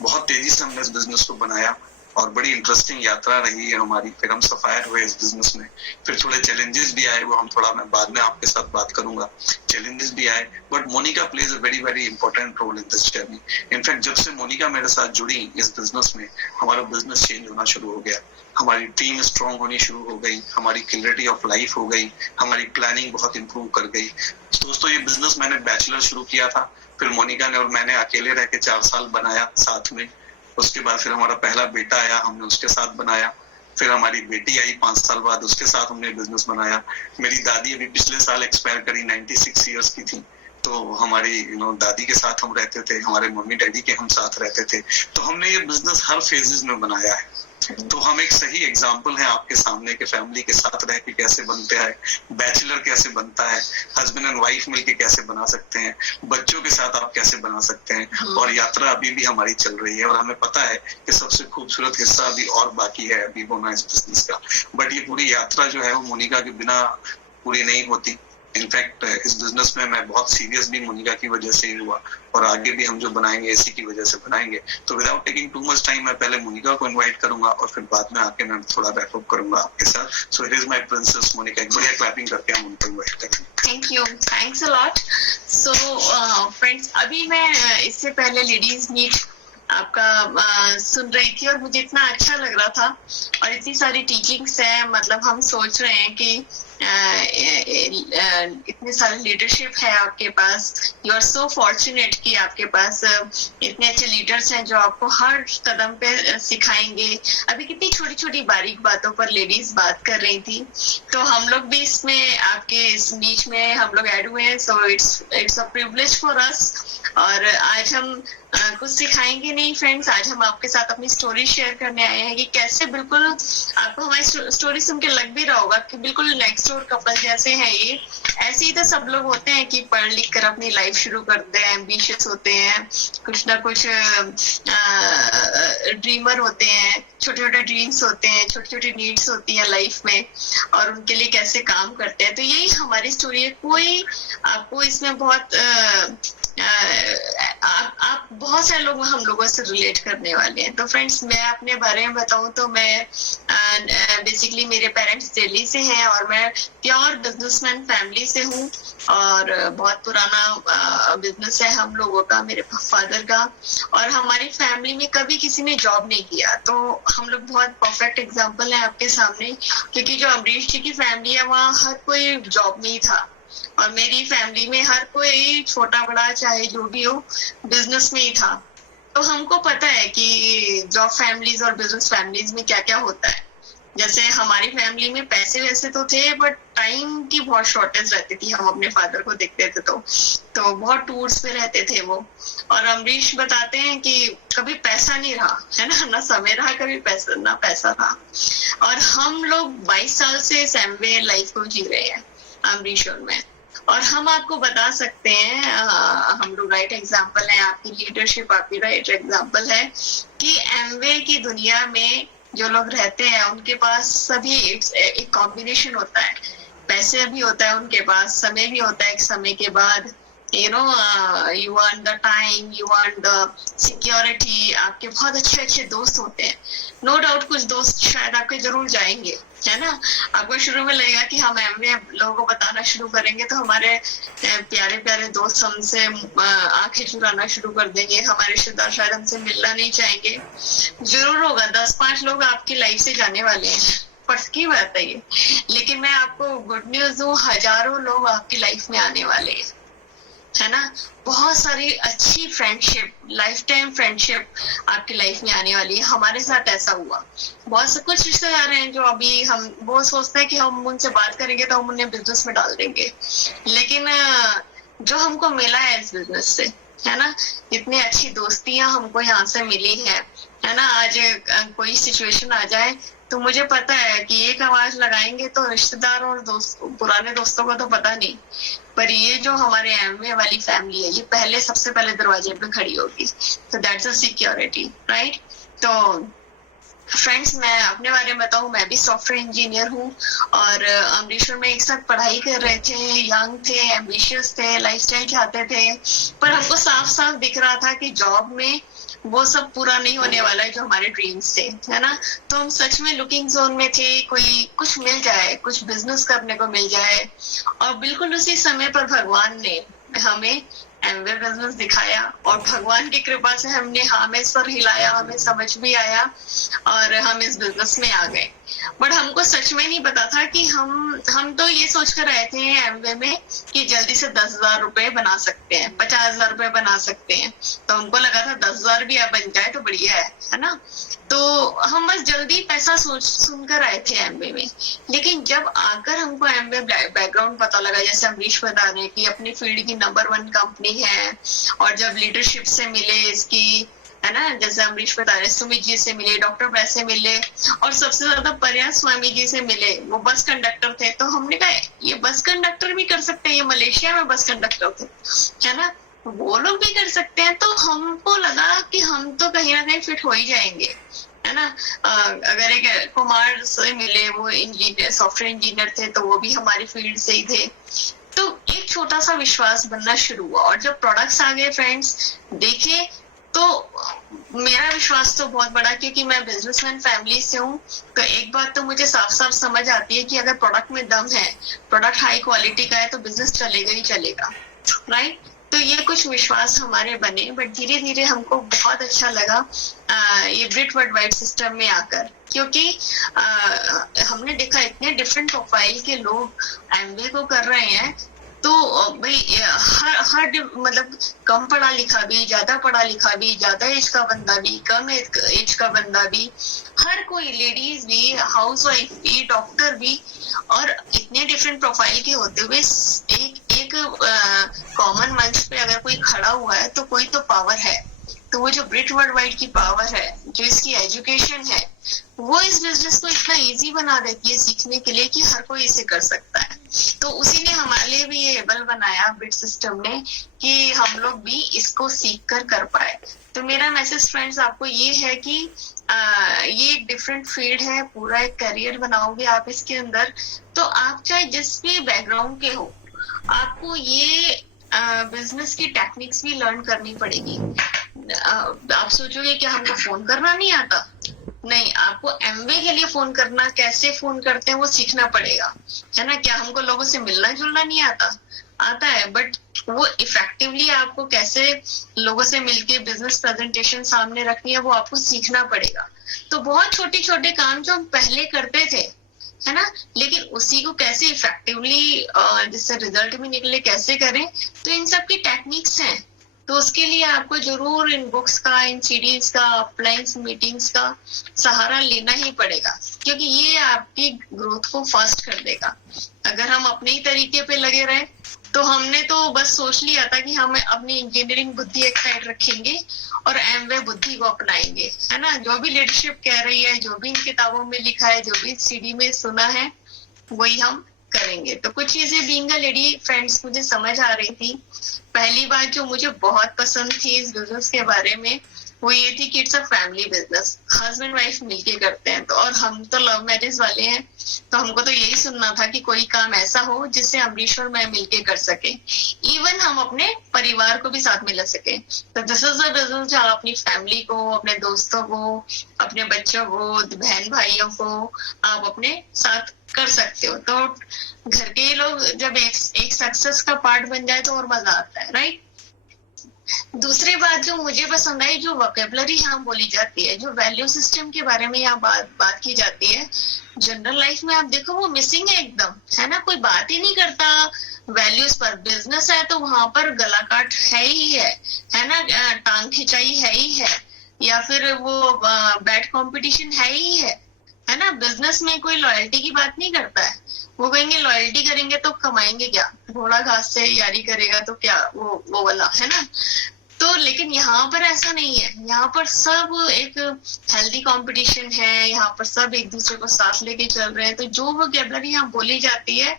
बहुत तेजी से हमने इस बिजनेस को बनाया, और बड़ी इंटरेस्टिंग यात्रा रही है हमारी। फिर हम सफायर हुए इस बिजनेस में। फिर थोड़े चैलेंजेस भी आए, वो हम थोड़ा मैं बाद में आपके साथ बात करूंगा। चैलेंजेस भी आए, but Monica plays a very very important role in this journey. In fact जब से मोनिका मेरे साथ जुड़ी इस बिजनेस में, हमारा बिजनेस चेंज होना शुरू हो गया। हमारी टीम स्ट्रांग होनी शुरू हो गई, हमारी क्लैरिटी ऑफ लाइफ हो गई, हमारी प्लानिंग बहुत इंप्रूव कर गई। दोस्तों, ये बिजनेस मैंने बैचलर शुरू किया था, फिर मोनिका ने और मैंने अकेले रह के 4 साल बनाया साथ में। उसके बाद फिर हमारा पहला बेटा आया, हमने उसके साथ बनाया। फिर हमारी बेटी आई 5 साल बाद, उसके साथ हमने बिजनेस बनाया। मेरी दादी अभी पिछले साल एक्सपायर करी, 96 ईयर्स की थी। तो हमारी दादी के साथ हम रहते थे, हमारे मम्मी डैडी के हम साथ रहते थे। तो हमने ये बिजनेस हर फेजेस में बनाया है। तो हम एक सही एग्जाम्पल है आपके सामने कि फैमिली के साथ रह के कैसे बनते हैं, बैचलर कैसे बनता है, हस्बैंड एंड वाइफ मिलके कैसे बना सकते हैं, बच्चों के साथ आप कैसे बना सकते हैं। और यात्रा अभी भी हमारी चल रही है, और हमें पता है कि सबसे खूबसूरत हिस्सा अभी और बाकी है अभी होना इस बिजनेस का। बट ये पूरी यात्रा जो है वो मोनिका के बिना पूरी नहीं होती। इनफैक्ट इस बिजनेस में मैं बहुत सीरियस भी मोनिका की वजह से ही हुआ, और आगे भी हम जो बनाएंगे इसी की वजह से बनाएंगे। तो without taking too much time, मैं पहले मोनिका को इनवाइट करूंगा, और फिर बाद में आके मैं थोड़ा रैप अप करूंगा आपके साथ। So here is my princess Monica. एक बढ़िया क्लैपिंग करके हम उनको इनवाइट करेंगे। Thank you, thanks a lot. So friends, अभी मैं इससे पहले लेडीज मीट आपका सुन रही थी, और मुझे इतना अच्छा लग रहा था, और इतनी सारी टीचिंग्स है। मतलब हम सोच रहे हैं कि इतने सारे लीडरशिप है आपके पास। यू आर सो फॉर्चुनेट कि आपके पास इतने अच्छे लीडर्स हैं जो आपको हर कदम पे सिखाएंगे। अभी कितनी छोटी छोटी बारीक बातों पर लेडीज बात कर रही थी, तो हम लोग भी इसमें आपके इस बीच में हम लोग ऐड हुए हैं। So it's a privilege for us. और आज हम कुछ सिखाएंगे नहीं फ्रेंड्स, आज हम आपके साथ अपनी स्टोरी शेयर करने आए हैं कि कैसे बिल्कुल आपको हमारी स्टोरी सुन के लग भी रहा होगा कि बिल्कुल नेक्स्ट डोर कपल जैसे हैं ये। ऐसे ही तो सब लोग होते हैं कि पढ़ लिख कर अपनी लाइफ शुरू करते हैं, एम्बिशियस होते हैं, कुछ ना कुछ ड्रीमर होते हैं, छोटे छोटे ड्रीम्स होते हैं, छोटी छोटी नीड्स होती है लाइफ में, और उनके लिए कैसे काम करते हैं। तो यही हमारी स्टोरी है। कोई आपको इसमें बहुत आप बहुत सारे लोग हम लोगों से रिलेट करने वाले हैं। तो फ्रेंड्स, मैं अपने बारे में बताऊं तो मैं बेसिकली मेरे पेरेंट्स दिल्ली से हैं, और मैं प्योर बिजनेसमैन फैमिली से हूँ, और बहुत पुराना बिजनेस है हम लोगों का, मेरे फादर का। और हमारी फैमिली में कभी किसी ने जॉब नहीं किया, तो हम लोग बहुत परफेक्ट एग्जाम्पल है आपके सामने। क्योंकि जो अमरीश जी की फैमिली है वहाँ हर कोई जॉब में ही था, और मेरी फैमिली में हर कोई छोटा बड़ा चाहे जो भी हो बिजनेस में ही था। तो हमको पता है कि जॉब फैमिलीज और बिजनेस फैमिलीज में क्या क्या होता है। जैसे हमारी फैमिली में पैसे वैसे तो थे, बट टाइम की बहुत शॉर्टेज रहती थी। हम अपने फादर को देखते थे तो बहुत टूर्स पे रहते थे वो। और अमरीश बताते हैं कि कभी पैसा नहीं रहा है ना समय रहा, कभी पैसा ना पैसा था। और हम लोग 22 साल से एमवे लाइफ को जी रहे हैं अमरीश और मैं, और हम आपको बता सकते हैं, हम लोग राइट एग्जाम्पल है, आपकी लीडरशिप आपकी राइट एग्जाम्पल है कि एमवे की दुनिया में जो लोग रहते हैं उनके पास सभी एक कॉम्बिनेशन होता है। पैसे भी होता है उनके पास, समय भी होता है एक समय के बाद, you want the time, you want the security, आपके बहुत अच्छे अच्छे दोस्त होते हैं। नो डाउट कुछ दोस्त शायद आपके जरूर जाएंगे, है ना। आपको शुरू में लगेगा कि हम एमवे लोगों को बताना शुरू करेंगे तो हमारे प्यारे प्यारे दोस्त हमसे आंखें चुराना शुरू कर देंगे, हमारे रिश्तेदार शायद हमसे मिलना नहीं चाहेंगे। जरूर होगा, 10-5 लोग आपकी लाइफ से जाने वाले हैं, पक्की बात है ये। लेकिन मैं आपको गुड न्यूज दूं, हजारों लोग आपकी लाइफ में आने वाले हैं, है ना। बहुत सारी अच्छी फ्रेंडशिप, लाइफ टाइम फ्रेंडशिप आपकी लाइफ में आने वाली है। हमारे साथ ऐसा हुआ। बहुत से कुछ रिश्तेदार हैं जो अभी हम वो सोचते हैं कि हम उनसे बात करेंगे तो हम उन्हें बिजनेस में डाल देंगे, लेकिन जो हमको मिला है इस बिजनेस से, है ना, इतनी अच्छी दोस्तियां हमको यहाँ से मिली है ना। आज कोई सिचुएशन आ जाए तो मुझे पता है कि एक आवाज लगाएंगे तो रिश्तेदार और दोस्त, पुराने दोस्तों को तो पता नहीं, पर ये जो हमारे एमवे वाली फैमिली है ये पहले सबसे पहले दरवाजे पे खड़ी होगी। तो दैट्स अ सिक्योरिटी, राइट। तो फ्रेंड्स, मैं अपने बारे में बताऊं, मैं भी सॉफ्टवेयर इंजीनियर हूँ और अमरीशपुर में एक साथ पढ़ाई कर रहे थे, यंग थे, एम्बिशियस थे, लाइफस्टाइल चाहते थे, पर हमको साफ साफ दिख रहा था कि जॉब में वो सब पूरा नहीं होने वाला है जो हमारे ड्रीम्स थे, है ना। तो हम सच में लुकिंग जोन में थे, कोई कुछ मिल जाए, कुछ बिजनेस करने को मिल जाए। और बिल्कुल उसी समय पर भगवान ने हमें एमवे बिजनेस दिखाया और भगवान की कृपा से हमने हमें सर हिलाया, हमें समझ भी आया और हम इस बिजनेस में आ गए। बट हमको सच में नहीं पता था कि हम तो ये सोच कर आए थे एमवे में कि जल्दी से 10,000 रुपए बना सकते हैं, 50,000 रुपए बना सकते हैं। तो हमको लगा था 10,000 भी बन जाए तो बढ़िया है ना। तो हम बस जल्दी पैसा सुनकर आए थे एमवे में। लेकिन जब आकर हमको एमवे बैकग्राउंड पता लगा, जैसे अमरीश बता रहे कि अपनी फील्ड की नंबर 1 कंपनी है, और जब लीडरशिप से मिले इसकी, है ना, जैसे अमरीश बता रहे सुमित जी से मिले, डॉक्टर वैसे मिले, और सबसे ज्यादा पर्या स्वामी जी से मिले, वो बस कंडक्टर थे। तो हमने कहा ये बस कंडक्टर भी कर सकते हैं, ये मलेशिया में बस कंडक्टर थे, है ना, वो लोग भी कर सकते हैं। तो हमको लगा कि हम तो कहीं ना कहीं फिट हो ही जाएंगे, है ना। अगर एक कुमार से मिले, वो इंजीनियर, सॉफ्टवेयर इंजीनियर थे, तो वो भी हमारी फील्ड से ही थे। तो एक छोटा सा विश्वास बनना शुरू हुआ, और जब प्रोडक्ट्स आ गए फ्रेंड्स देखे तो मेरा विश्वास तो बहुत बड़ा, क्योंकि मैं बिजनेसमैन फैमिली से हूँ। तो एक बात तो मुझे साफ साफ समझ आती है कि अगर प्रोडक्ट में दम है, प्रोडक्ट हाई क्वालिटी का है, तो बिजनेस चलेगा ही चलेगा, राइट। तो ये कुछ विश्वास हमारे बने, बट धीरे धीरे हमको बहुत अच्छा लगा ये ब्रिट वर्ल्ड वाइड सिस्टम में आकर, क्योंकि हमने देखा इतने डिफरेंट प्रोफाइल के लोग एमबीए को कर रहे हैं। तो भाई हर मतलब कम पढ़ा लिखा भी, ज्यादा पढ़ा लिखा भी, ज्यादा एज का बंदा भी, कम एज का बंदा भी, हर कोई, लेडीज भी, हाउस वाइफ भी, डॉक्टर भी, और इतने डिफरेंट प्रोफाइल के होते हुए एक कॉमन मंच पे अगर कोई खड़ा हुआ है तो कोई तो पावर है। तो वो जो ब्रिट वर्ल्ड वाइड की पावर है, जो इसकी एजुकेशन है, वो इस बिजनेस को इतना इजी बना देती है सीखने के लिए कि हर कोई इसे कर सकता है। तो उसी ने हमारे लिए भी ये एबल बनाया ब्रिट सिस्टम ने कि हम लोग भी इसको सीख कर पाए। तो मेरा मैसेज फ्रेंड्स आपको ये है कि ये एक डिफरेंट फील्ड है, पूरा एक करियर बनाओगे आप इसके अंदर। तो आप चाहे जिस भी बैकग्राउंड के हो, आपको ये बिजनेस की टेक्निक्स भी लर्न करनी पड़ेगी। आप सोचोगे कि हमको फोन करना नहीं आता, नहीं, आपको एमवे के लिए फोन करना, कैसे फोन करते हैं वो सीखना पड़ेगा, है ना। क्या हमको लोगों से मिलना जुलना नहीं आता है, बट वो इफेक्टिवली आपको कैसे लोगों से मिलके बिजनेस प्रेजेंटेशन सामने रखनी है वो आपको सीखना पड़ेगा। तो बहुत छोटे छोटे काम जो हम पहले करते थे, है ना, लेकिन उसी को कैसे इफेक्टिवली जिससे रिजल्ट भी निकले कैसे करें, तो इन सब की टेक्निक्स हैं। तो उसके लिए आपको जरूर इन बुक्स का, इन सीडीज का, ऑफलाइन मीटिंग्स का सहारा लेना ही पड़ेगा, क्योंकि ये आपकी ग्रोथ को फास्ट कर देगा। अगर हम अपने ही तरीके पे लगे रहे, तो हमने तो बस सोच लिया था कि हम अपनी इंजीनियरिंग बुद्धि एक साइड रखेंगे और एमवे बुद्धि को अपनाएंगे, है ना। जो भी लीडरशिप कह रही है, जो भी इन किताबों में लिखा है, जो भी सीडी में सुना है, वही हम करेंगे। तो कुछ चीजें बीइंग अ लेडी फ्रेंड्स मुझे समझ आ रही थी। पहली बात जो मुझे बहुत पसंद थी इस बिजनेस के बारे में, वो ये थी कि it's a family business, husband wife मिलके करते हैं। तो और हम तो लव मैरिज वाले हैं, तो हमको तो यही सुनना था कि कोई काम ऐसा हो जिससे अमरीश और मैं मिलके कर सके, इवन हम अपने परिवार को भी साथ में ले सके। तो दिस इज अ बिजनेस जहाँ अपनी फैमिली को, अपने दोस्तों को, अपने बच्चों को, बहन भाइयों को आप अपने साथ कर सकते हो। तो घर के लोग जब एक सक्सेस का पार्ट बन जाए तो और मजा आता है, राइट। दूसरी बात जो मुझे पसंद आई, जो वोकेबलरी यहाँ बोली जाती है, जो वैल्यू सिस्टम के बारे में यहाँ बात की जाती है, जनरल लाइफ में आप देखो वो मिसिंग है एकदम, है ना। कोई बात ही नहीं करता वैल्यूज पर। बिजनेस है तो वहां पर गला काट है ही है ना, टांग खिंचाई है ही है, या फिर वो बैड कंपटीशन है ही है ना। बिजनेस में कोई लॉयल्टी की बात नहीं करता है। वो कहेंगे लॉयल्टी करेंगे तो कमाएंगे क्या, घोड़ा घास से यारी करेगा तो क्या, वो वाला, है ना। तो लेकिन यहाँ पर ऐसा नहीं है, यहाँ पर सब एक हेल्दी कंपटीशन है, यहाँ पर सब एक दूसरे को साथ लेके चल रहे हैं। तो जो वोकैबुलरी यहाँ बोली जाती है,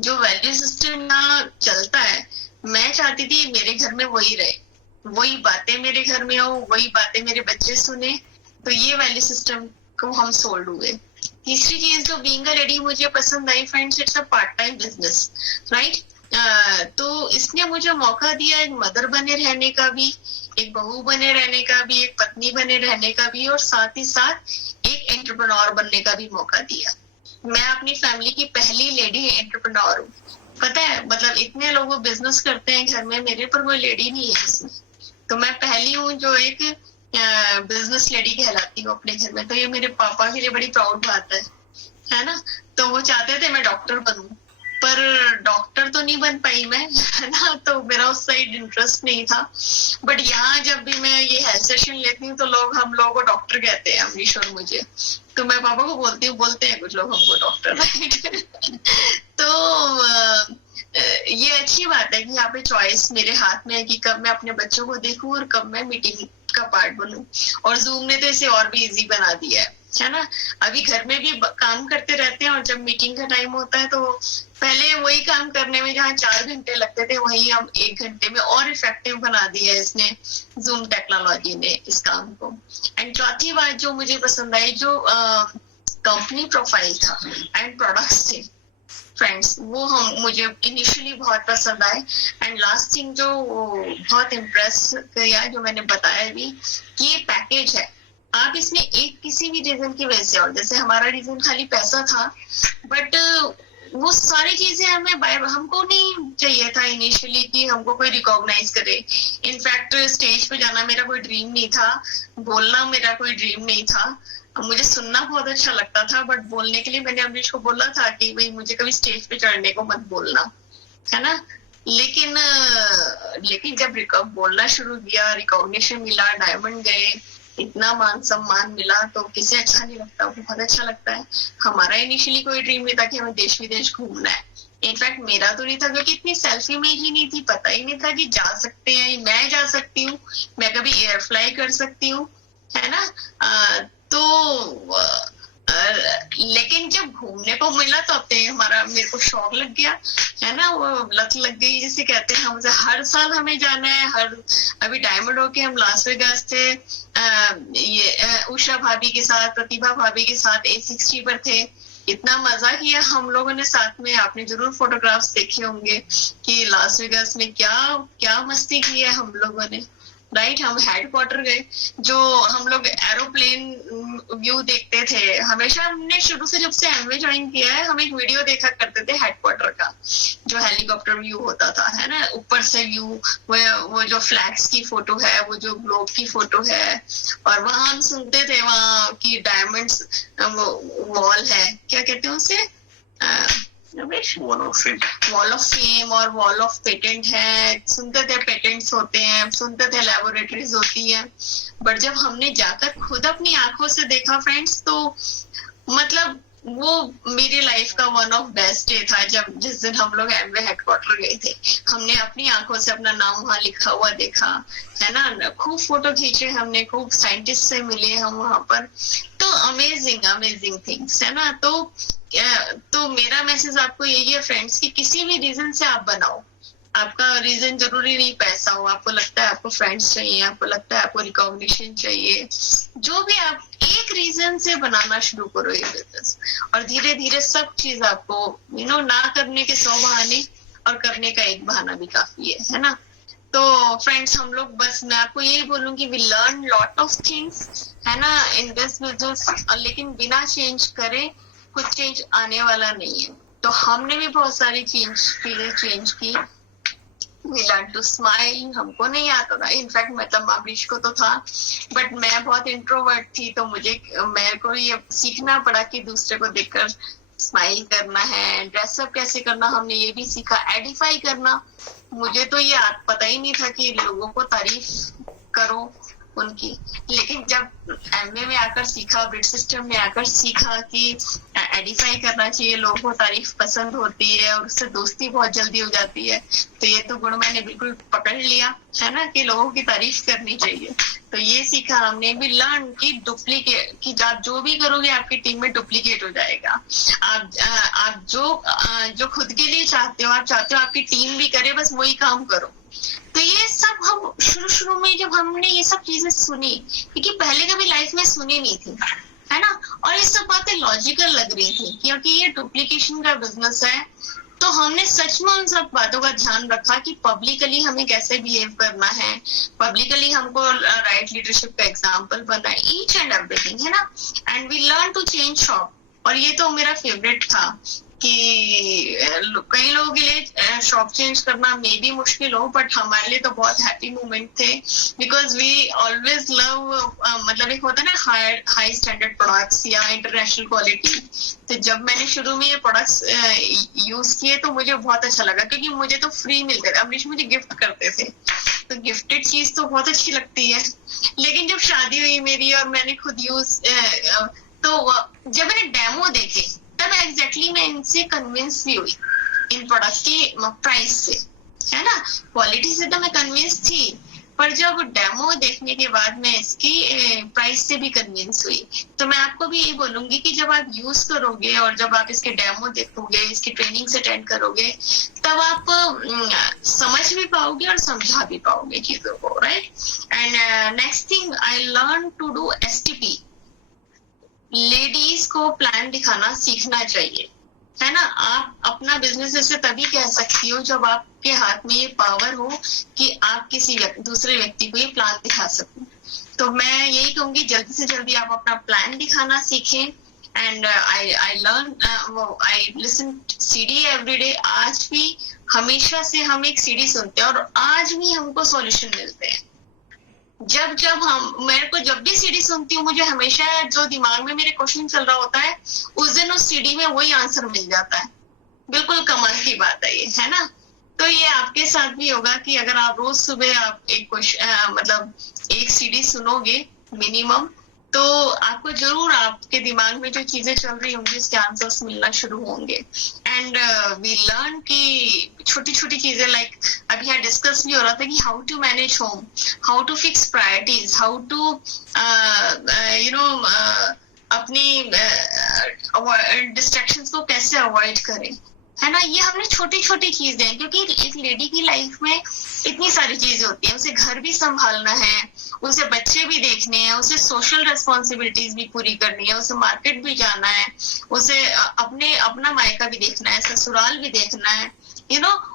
जो वैल्यू सिस्टम यहाँ चलता है, मैं चाहती थी मेरे घर में वही रहे, वही बातें मेरे घर में हो, वही बातें मेरे बच्चे सुने। तो ये वैल्यू सिस्टम को हम सोल्ड हुए। तीसरी चीज जो बीइंग अ लेडी मुझे पसंद आई friends, it's a part time business, right. तो इसने मुझे मौका दिया एक मदर बने रहने का भी, एक बहू बने रहने का भी, एक पत्नी बने रहने का भी, और साथ ही साथ एक एंटरप्रेन्योर बनने का भी मौका दिया। मैं अपनी फैमिली की पहली लेडी एंटरप्रेन्योर हूँ, पता है। मतलब इतने लोग बिजनेस करते हैं घर में, मेरे पर कोई लेडी नहीं है इसमें, तो मैं पहली हूँ जो एक बिजनेस लेडी कहलाती हूँ अपने घर में। तो ये मेरे पापा के लिए बड़ी प्राउड बात है ना। तो वो चाहते थे मैं डॉक्टर बनूं, पर डॉक्टर तो नहीं बन पाई मैं, है ना। तो मेरा उस साइड इंटरेस्ट नहीं था। बट यहाँ जब भी मैं ये हेल्थ सेशन लेती हूँ तो हम लोगों को डॉक्टर कहते हैं, अमरीश और मुझे। तो मैं पापा को बोलते हैं कुछ लोग हमको डॉक्टर, राइट। तो ये अच्छी बात है कि यहाँ पे चॉइस मेरे हाथ में है कि कब मैं अपने बच्चों को देखूं और कब मैं मीटिंग का पार्ट बनूं। और जूम ने तो इसे और भी इजी बना दिया है ना। अभी घर में भी काम करते रहते हैं, और जब मीटिंग का टाइम होता है तो पहले वही काम करने में जहाँ 4 घंटे लगते थे, वही हम 1 घंटे में और इफेक्टिव बना दिया है इसने, जूम टेक्नोलॉजी ने इस काम को। एंड चौथी बात जो मुझे पसंद आई, जो कंपनी प्रोफाइल था एंड प्रोडक्ट्स थे फ्रेंड्स, वो मुझे इनिशियली बहुत पसंद आए। एंड लास्ट थिंग जो बहुत इम्प्रेस किया, जो मैंने बताया भी, कि ये पैकेज है। आप इसमें एक किसी भी रीजन की वजह से, और जैसे हमारा रीजन खाली पैसा था, बट वो सारी चीजें हमको नहीं चाहिए था इनिशियली कि हमको कोई रिकॉग्नाइज करे। इनफैक्ट स्टेज पे जाना मेरा कोई ड्रीम नहीं था, बोलना मेरा कोई ड्रीम नहीं था। मुझे सुनना बहुत अच्छा लगता था, बट बोलने के लिए मैंने अमरीश को बोला था कि भाई मुझे कभी स्टेज पे चढ़ने को मत बोलना, है ना। लेकिन जब बोलना शुरू किया, रिकॉग्निशन मिला, डायमंड गए, इतना मान सम्मान मिला, तो किसे अच्छा नहीं लगता, बहुत अच्छा लगता है। हमारा इनिशियली कोई ड्रीम नहीं था कि हमें देश विदेश घूमना है। इनफैक्ट मेरा तो नहीं था, क्योंकि इतनी सेल्फ इमेज ही नहीं थी, पता ही नहीं था कि जा सकते हैं, मैं जा सकती हूँ, मैं कभी एयर फ्लाई कर सकती हूँ, है ना। लेकिन जब घूमने को मिला तो अब मेरे को शौक लग गया, है ना। वो लत लग गई जिसे कहते हैं। हमसे हर साल हमें जाना है। अभी डायमंड होके हम लास वेगास थे, ये उषा भाभी के साथ, प्रतिभा भाभी के साथ A60 पर थे। इतना मजा किया हम लोगों ने साथ में। आपने जरूर फोटोग्राफ्स देखे होंगे कि लास वेगास में क्या मस्ती की है हम लोगों ने, राइट। हम हेडक्वार्टर गए, जो हम लोग एरोप्लेन व्यू देखते थे हमेशा। हमने शुरू से, जब से एमवे ज्वाइन किया है, हम एक वीडियो देखा करते थे हेडक्वार्टर का, जो हेलीकॉप्टर व्यू होता था, है ना, ऊपर से व्यू, वो जो फ्लैग्स की फोटो है, वो जो ग्लोब की फोटो है। और वहां हम सुनते थे वहां की डायमंड्स वॉल है, क्या कहते हैं उसे, वॉल ऑफ फेम और वॉल ऑफ पेटेंट है। सुनते थे पेटेंट्स होते हैं, सुनते थे लैबोरेटरीज होती है, बट जब हमने जाकर खुद अपनी आंखों से देखा फ्रेंड्स, तो मतलब वो मेरी लाइफ का वन ऑफ बेस्ट डे था। जिस दिन हम लोग एमवे हेडक्वार्टर गए थे, हमने अपनी आंखों से अपना नाम वहां लिखा हुआ देखा, है ना। खूब फोटो खींचे हमने, खूब साइंटिस्ट से मिले हम वहां पर। तो अमेजिंग थिंग्स, है ना। तो मेरा मैसेज आपको यही है फ्रेंड्स, कि किसी भी रीजन से आप बनाओ, आपका रीजन जरूरी नहीं पैसा हो, आपको लगता है आपको फ्रेंड्स चाहिए, आपको लगता है आपको रिकॉग्निशन चाहिए, जो भी आप एक रीजन से बनाना शुरू करो ये बिजनेस, और धीरे धीरे सब चीज आपको ना करने के 100 बहाने और करने का एक बहाना भी काफी है ना। तो फ्रेंड्स, हम लोग बस मैं आपको यही बोलूंगी, we learn lot of things है ना इन दिस बिजनेस, लेकिन बिना चेंज करे कुछ चेंज आने वाला नहीं है। तो हमने भी बहुत सारी चीजें चेंज की। वी लर्न टू स्माइल, हमको नहीं आता था, इनफैक्ट मतलब अमरीश को तो था, बट मैं बहुत इंट्रोवर्ट थी, तो मेरे को ये सीखना पड़ा कि दूसरे को देखकर स्माइल करना है। ड्रेसअप कैसे करना हमने ये भी सीखा। एडिफाई करना, मुझे तो ये पता ही नहीं था कि लोगों को तारीफ करो उनकी, लेकिन जब एमए में आकर सीखा, ब्रिट सिस्टम में आकर सीखा कि एडिफाई करना चाहिए, लोगों को तारीफ पसंद होती है और उससे दोस्ती बहुत जल्दी हो जाती है। तो ये तो गुण मैंने बिल्कुल पकड़ लिया है ना कि लोगों की तारीफ करनी चाहिए। तो ये सीखा हमने भी लर्न कि डुप्लीकेट, कि आप जो भी करोगे आपकी टीम में डुप्लीकेट हो जाएगा। आप जो खुद के लिए चाहते हो, आप चाहते हो आपकी टीम भी करे, बस वही काम करो। तो ये सब हम शुरू में जब हमने ये सब चीजें सुनी, क्योंकि पहले कभी लाइफ में सुनी नहीं थी है ना, और ये सब बातें लॉजिकल लग रही थी क्योंकि ये डुप्लीकेशन का बिजनेस है। तो हमने सच में उन सब बातों का ध्यान रखा कि पब्लिकली हमें कैसे बिहेव करना है, पब्लिकली हमको राइट लीडरशिप का एग्जाम्पल बनना है, ईच एंड एवरीथिंग है ना। And we learn to change shop, और ये तो मेरा फेवरेट था कि कई लोगों के लिए शॉप चेंज करना मे भी मुश्किल हो, बट हमारे लिए तो बहुत हैप्पी मोमेंट थे, बिकॉज वी ऑलवेज लव, मतलब एक होता है ना हाई स्टैंडर्ड प्रोडक्ट्स या इंटरनेशनल क्वालिटी। तो जब मैंने शुरू में ये प्रोडक्ट्स यूज किए तो मुझे बहुत अच्छा लगा, क्योंकि मुझे तो फ्री मिलते थे, अमरीश मुझे गिफ्ट करते थे, तो गिफ्टेड चीज तो बहुत अच्छी लगती है। लेकिन जब शादी हुई मेरी और मैंने खुद यूज, तो जब मैंने डेमो देखे तब एग्जैक्टली मैं इनसे कन्विंस भी हुई, इन प्रोडक्ट की प्राइस से है ना। क्वालिटी से तो मैं कन्विंस थी, पर जब डेमो देखने के बाद मैं इसकी प्राइस से भी कन्विंस हुई। तो मैं आपको भी ये बोलूंगी कि जब आप यूज करोगे और जब आप इसके डेमो देखोगे, इसकी ट्रेनिंग अटेंड करोगे, तब आप समझ भी पाओगे और समझा भी पाओगे चीजों को, right. And next thing I learn to do STP। Ladies को प्लान दिखाना सीखना चाहिए है ना। आप अपना बिजनेस ऐसे तभी कह सकती हो जब आपके हाथ में ये पावर हो कि आप किसी दूसरे व्यक्ति को ये प्लान दिखा सको। तो मैं यही कहूंगी, जल्दी से जल्दी आप अपना प्लान दिखाना सीखें। And I listen CD everyday. आज भी हमेशा से हम एक CD सुनते हैं और आज भी हमको सॉल्यूशन मिलते हैं। मेरे को जब भी CD सुनती हूँ, मुझे हमेशा जो दिमाग में मेरे क्वेश्चन चल रहा होता है, उस दिन उस CD में वही आंसर मिल जाता है। बिल्कुल कमाल की बात है ये, है ना। तो ये आपके साथ भी होगा कि अगर आप रोज सुबह आप एक CD सुनोगे मिनिमम, तो आपको जरूर आपके दिमाग में जो चीजें चल रही होंगी उसके आंसर्स मिलना शुरू होंगे। एंड वी लर्न कि छोटी छोटी चीजें, लाइक अभी यहाँ डिस्कस भी हो रहा था कि how to manage home, how to fix priorities, how to अपनी डिस्ट्रैक्शंस को कैसे अवॉइड करें, है ना। ये हमने छोटी छोटी चीजें हैं, क्योंकि एक लेडी की लाइफ में इतनी सारी चीजें होती हैं। उसे घर भी संभालना है, उसे बच्चे भी देखने हैं, उसे सोशल रिस्पॉन्सिबिलिटीज भी पूरी करनी है, उसे मार्केट भी जाना है, उसे अपना मायका भी देखना है, ससुराल भी देखना है,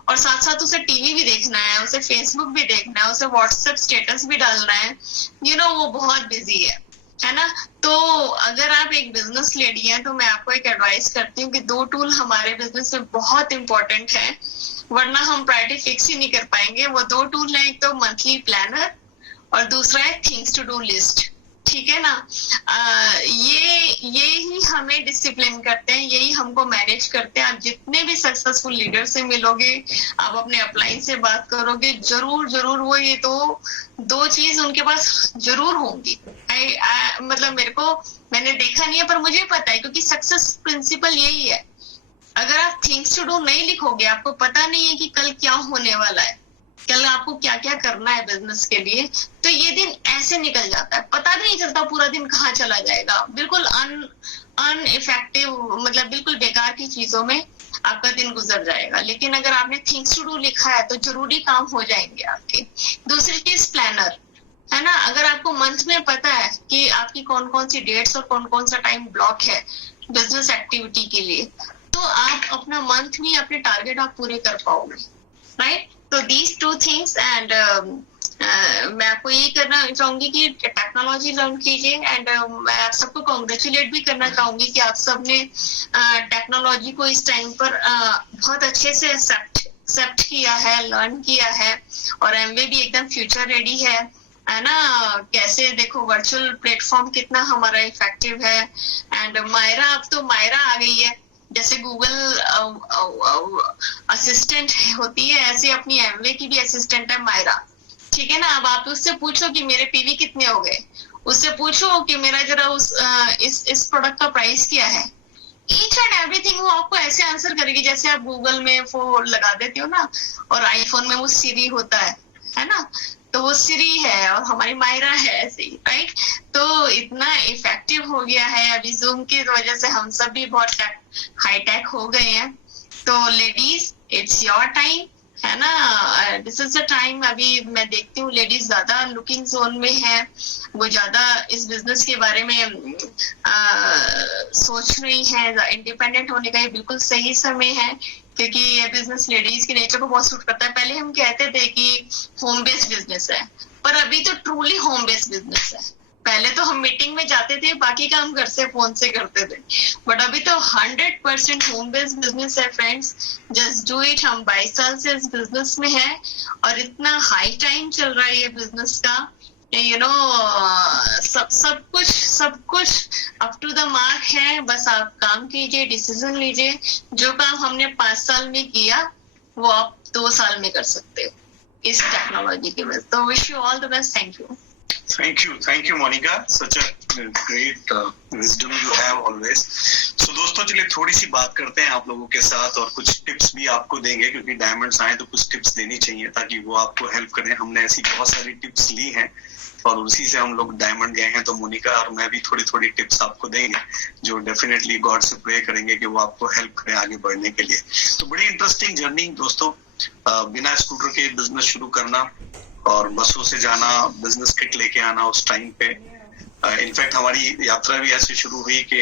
और साथ साथ उसे टीवी भी देखना है, उसे फेसबुक भी देखना है, उसे व्हाट्सएप स्टेटस भी डालना है, वो बहुत बिजी है ना। तो अगर आप एक बिजनेस लेडी हैं तो मैं आपको एक एडवाइस करती हूँ कि 2 टूल हमारे बिजनेस में बहुत इंपॉर्टेंट है, वरना हम प्रायोरिटी फिक्स ही नहीं कर पाएंगे। वो 2 टूल हैं, एक तो मंथली प्लानर और दूसरा है थिंग्स टू डू लिस्ट, ठीक है ना। ये ही हमें डिसिप्लिन करते हैं, यही हमको मैनेज करते हैं। आप जितने भी सक्सेसफुल लीडर से मिलोगे, आप अपने अपलाइन से बात करोगे, जरूर वो ये दो चीज उनके पास जरूर होंगी। मैंने देखा नहीं है, पर मुझे पता है, क्योंकि सक्सेस प्रिंसिपल यही है। अगर आप थिंग्स टू डू नहीं लिखोगे, आपको पता नहीं है कि कल क्या होने वाला है, कल आपको क्या क्या करना है बिजनेस के लिए, तो ये दिन ऐसे निकल जाता है, पता भी नहीं चलता पूरा दिन कहाँ चला जाएगा। बिल्कुल अनइफेक्टिव, मतलब बिल्कुल बेकार की चीजों में आपका दिन गुजर जाएगा। लेकिन अगर आपने थिंग्स टू डू लिखा है तो जरूरी काम हो जाएंगे आपके। दूसरी चीज प्लानर है ना, अगर आपको मंथ में पता है कि आपकी कौन कौन सी डेट्स और कौन कौन सा टाइम ब्लॉक है बिजनेस एक्टिविटी के लिए, तो आप अपना मंथ में अपने टारगेट आप पूरे कर पाओगे, राइट। तो दीज टू थिंग्स एंड मैं आपको यही करना चाहूंगी कि टेक्नोलॉजी लर्न कीजिए एंड मैं आप सबको कॉन्ग्रेचुलेट भी करना चाहूंगी कि आप सबने टेक्नोलॉजी को इस टाइम पर बहुत अच्छे से एक्सेप्ट किया है, लर्न किया है, और एमवे भी एकदम फ्यूचर रेडी है ना। कैसे देखो वर्चुअल प्लेटफॉर्म कितना हमारा इफेक्टिव है। एंड मायरा, अब तो मायरा आ गई है, जैसे गूगल असिस्टेंट होती है ऐसे अपनी एमवे की भी असिस्टेंट है मायरा, ठीक है ना। अब आप उससे पूछो कि मेरे पीवी कितने हो गए, उससे पूछो कि मेरा जरा इस प्रोडक्ट का प्राइस क्या है, ईच एंड एवरीथिंग वो आपको ऐसे आंसर करेगी जैसे आप गूगल में वो लगा देते हो ना, और आईफोन में वो सिरी होता है ना, तो वो सिरी है और हमारी मायरा है ऐसे ही, राइट। तो इतना इफेक्टिव हो गया है अभी जूम की वजह से, हम सब भी बहुत हाई टेक हो गए हैं। तो लेडीज, इट्स योर टाइम, है ना, दिस इज द टाइम। अभी मैं देखती हूँ लेडीज ज्यादा लुकिंग जोन में है, वो ज्यादा इस बिजनेस के बारे में सोच रही है। इंडिपेंडेंट होने का ये बिल्कुल सही समय है, क्योंकि ये बिजनेस लेडीज की नेचर को बहुत सूट करता है। पहले हम कहते थे कि होम बेस्ड बिजनेस है, पर अभी तो ट्रूली होम बेस्ड बिजनेस है। पहले तो हम मीटिंग में जाते थे, बाकी काम घर से फोन से करते थे, बट अभी तो 100% होम बेस्ड बिजनेस है फ्रेंड्स। Just do it. हम 22 साल से इस बिजनेस में है और इतना हाई टाइम चल रहा है ये बिजनेस का, यू नो, सब कुछ अप टू द मार्क है। बस आप काम कीजिए, डिसीजन लीजिए। जो काम हमने 5 साल में किया वो आप 2 साल में कर सकते हो इस टेक्नोलॉजी की वजह। तो wish you all the best. Thank you. Thank you, Monica. Such a great wisdom you have always. So दोस्तों, चलिए थोड़ी सी बात करते हैं आप लोगों के साथ और कुछ टिप्स भी आपको देंगे, क्योंकि डायमंड्स आए तो कुछ टिप्स देनी चाहिए ताकि वो आपको हेल्प करें। हमने ऐसी बहुत सारी टिप्स ली हैं और उसी से हम लोग डायमंड गए हैं। तो मोनिका और मैं भी थोड़ी थोड़ी टिप्स आपको देंगे जो डेफिनेटली गॉड से प्रे करेंगे कि वो आपको हेल्प करें आगे बढ़ने के लिए। तो बड़ी इंटरेस्टिंग जर्नी दोस्तों, बिना स्कूटर के बिजनेस शुरू करना और बसों से जाना, बिजनेस किट लेके आना उस टाइम पे। इनफैक्ट हमारी यात्रा भी ऐसे शुरू हुई कि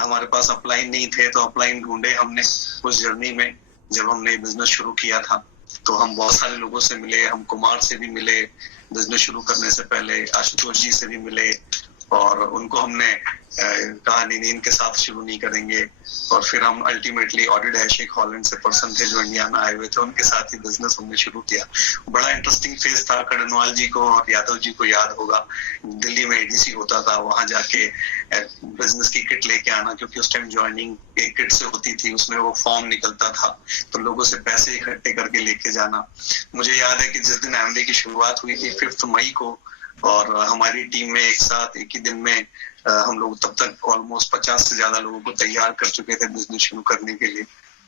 हमारे पास अपलाइन नहीं थे, तो अपलाइन ढूंढे हमने उस जर्नी में। जब हमने बिजनेस शुरू किया था तो हम बहुत सारे लोगों से मिले, हम कुमार से भी मिले बिजनेस शुरू करने से पहले, आशुतोष जी से भी मिले, और उनको हमने कहा नहीं इनके साथ शुरू नहीं करेंगे। और फिर हम अल्टीमेटली ऑडिड हैशिक हॉलैंड से पर्सन थे जो इंडियाना आए हुए थे, उनके साथ ही बिजनेस हमने शुरू किया। बड़ा इंटरेस्टिंग फेज था। कड़नवाल जी को और यादव जी को याद होगा, दिल्ली में एडीसी होता था, वहां जाके बिजनेस की किट लेके आना, क्योंकि उस टाइम ज्वाइनिंग एक किट से होती थी, उसमें वो फॉर्म निकलता था, तो लोगों से पैसे इकट्ठे करके लेके जाना। मुझे याद है कि जिस दिन एमवे की शुरुआत हुई थी 5 मई को, और हमारी टीम में एक साथ एक ही दिन में हम लोग तब तक ऑलमोस्ट 50 से ज्यादा लोगों को तैयार कर चुके थे बिजनेस शुरू करने के लिए।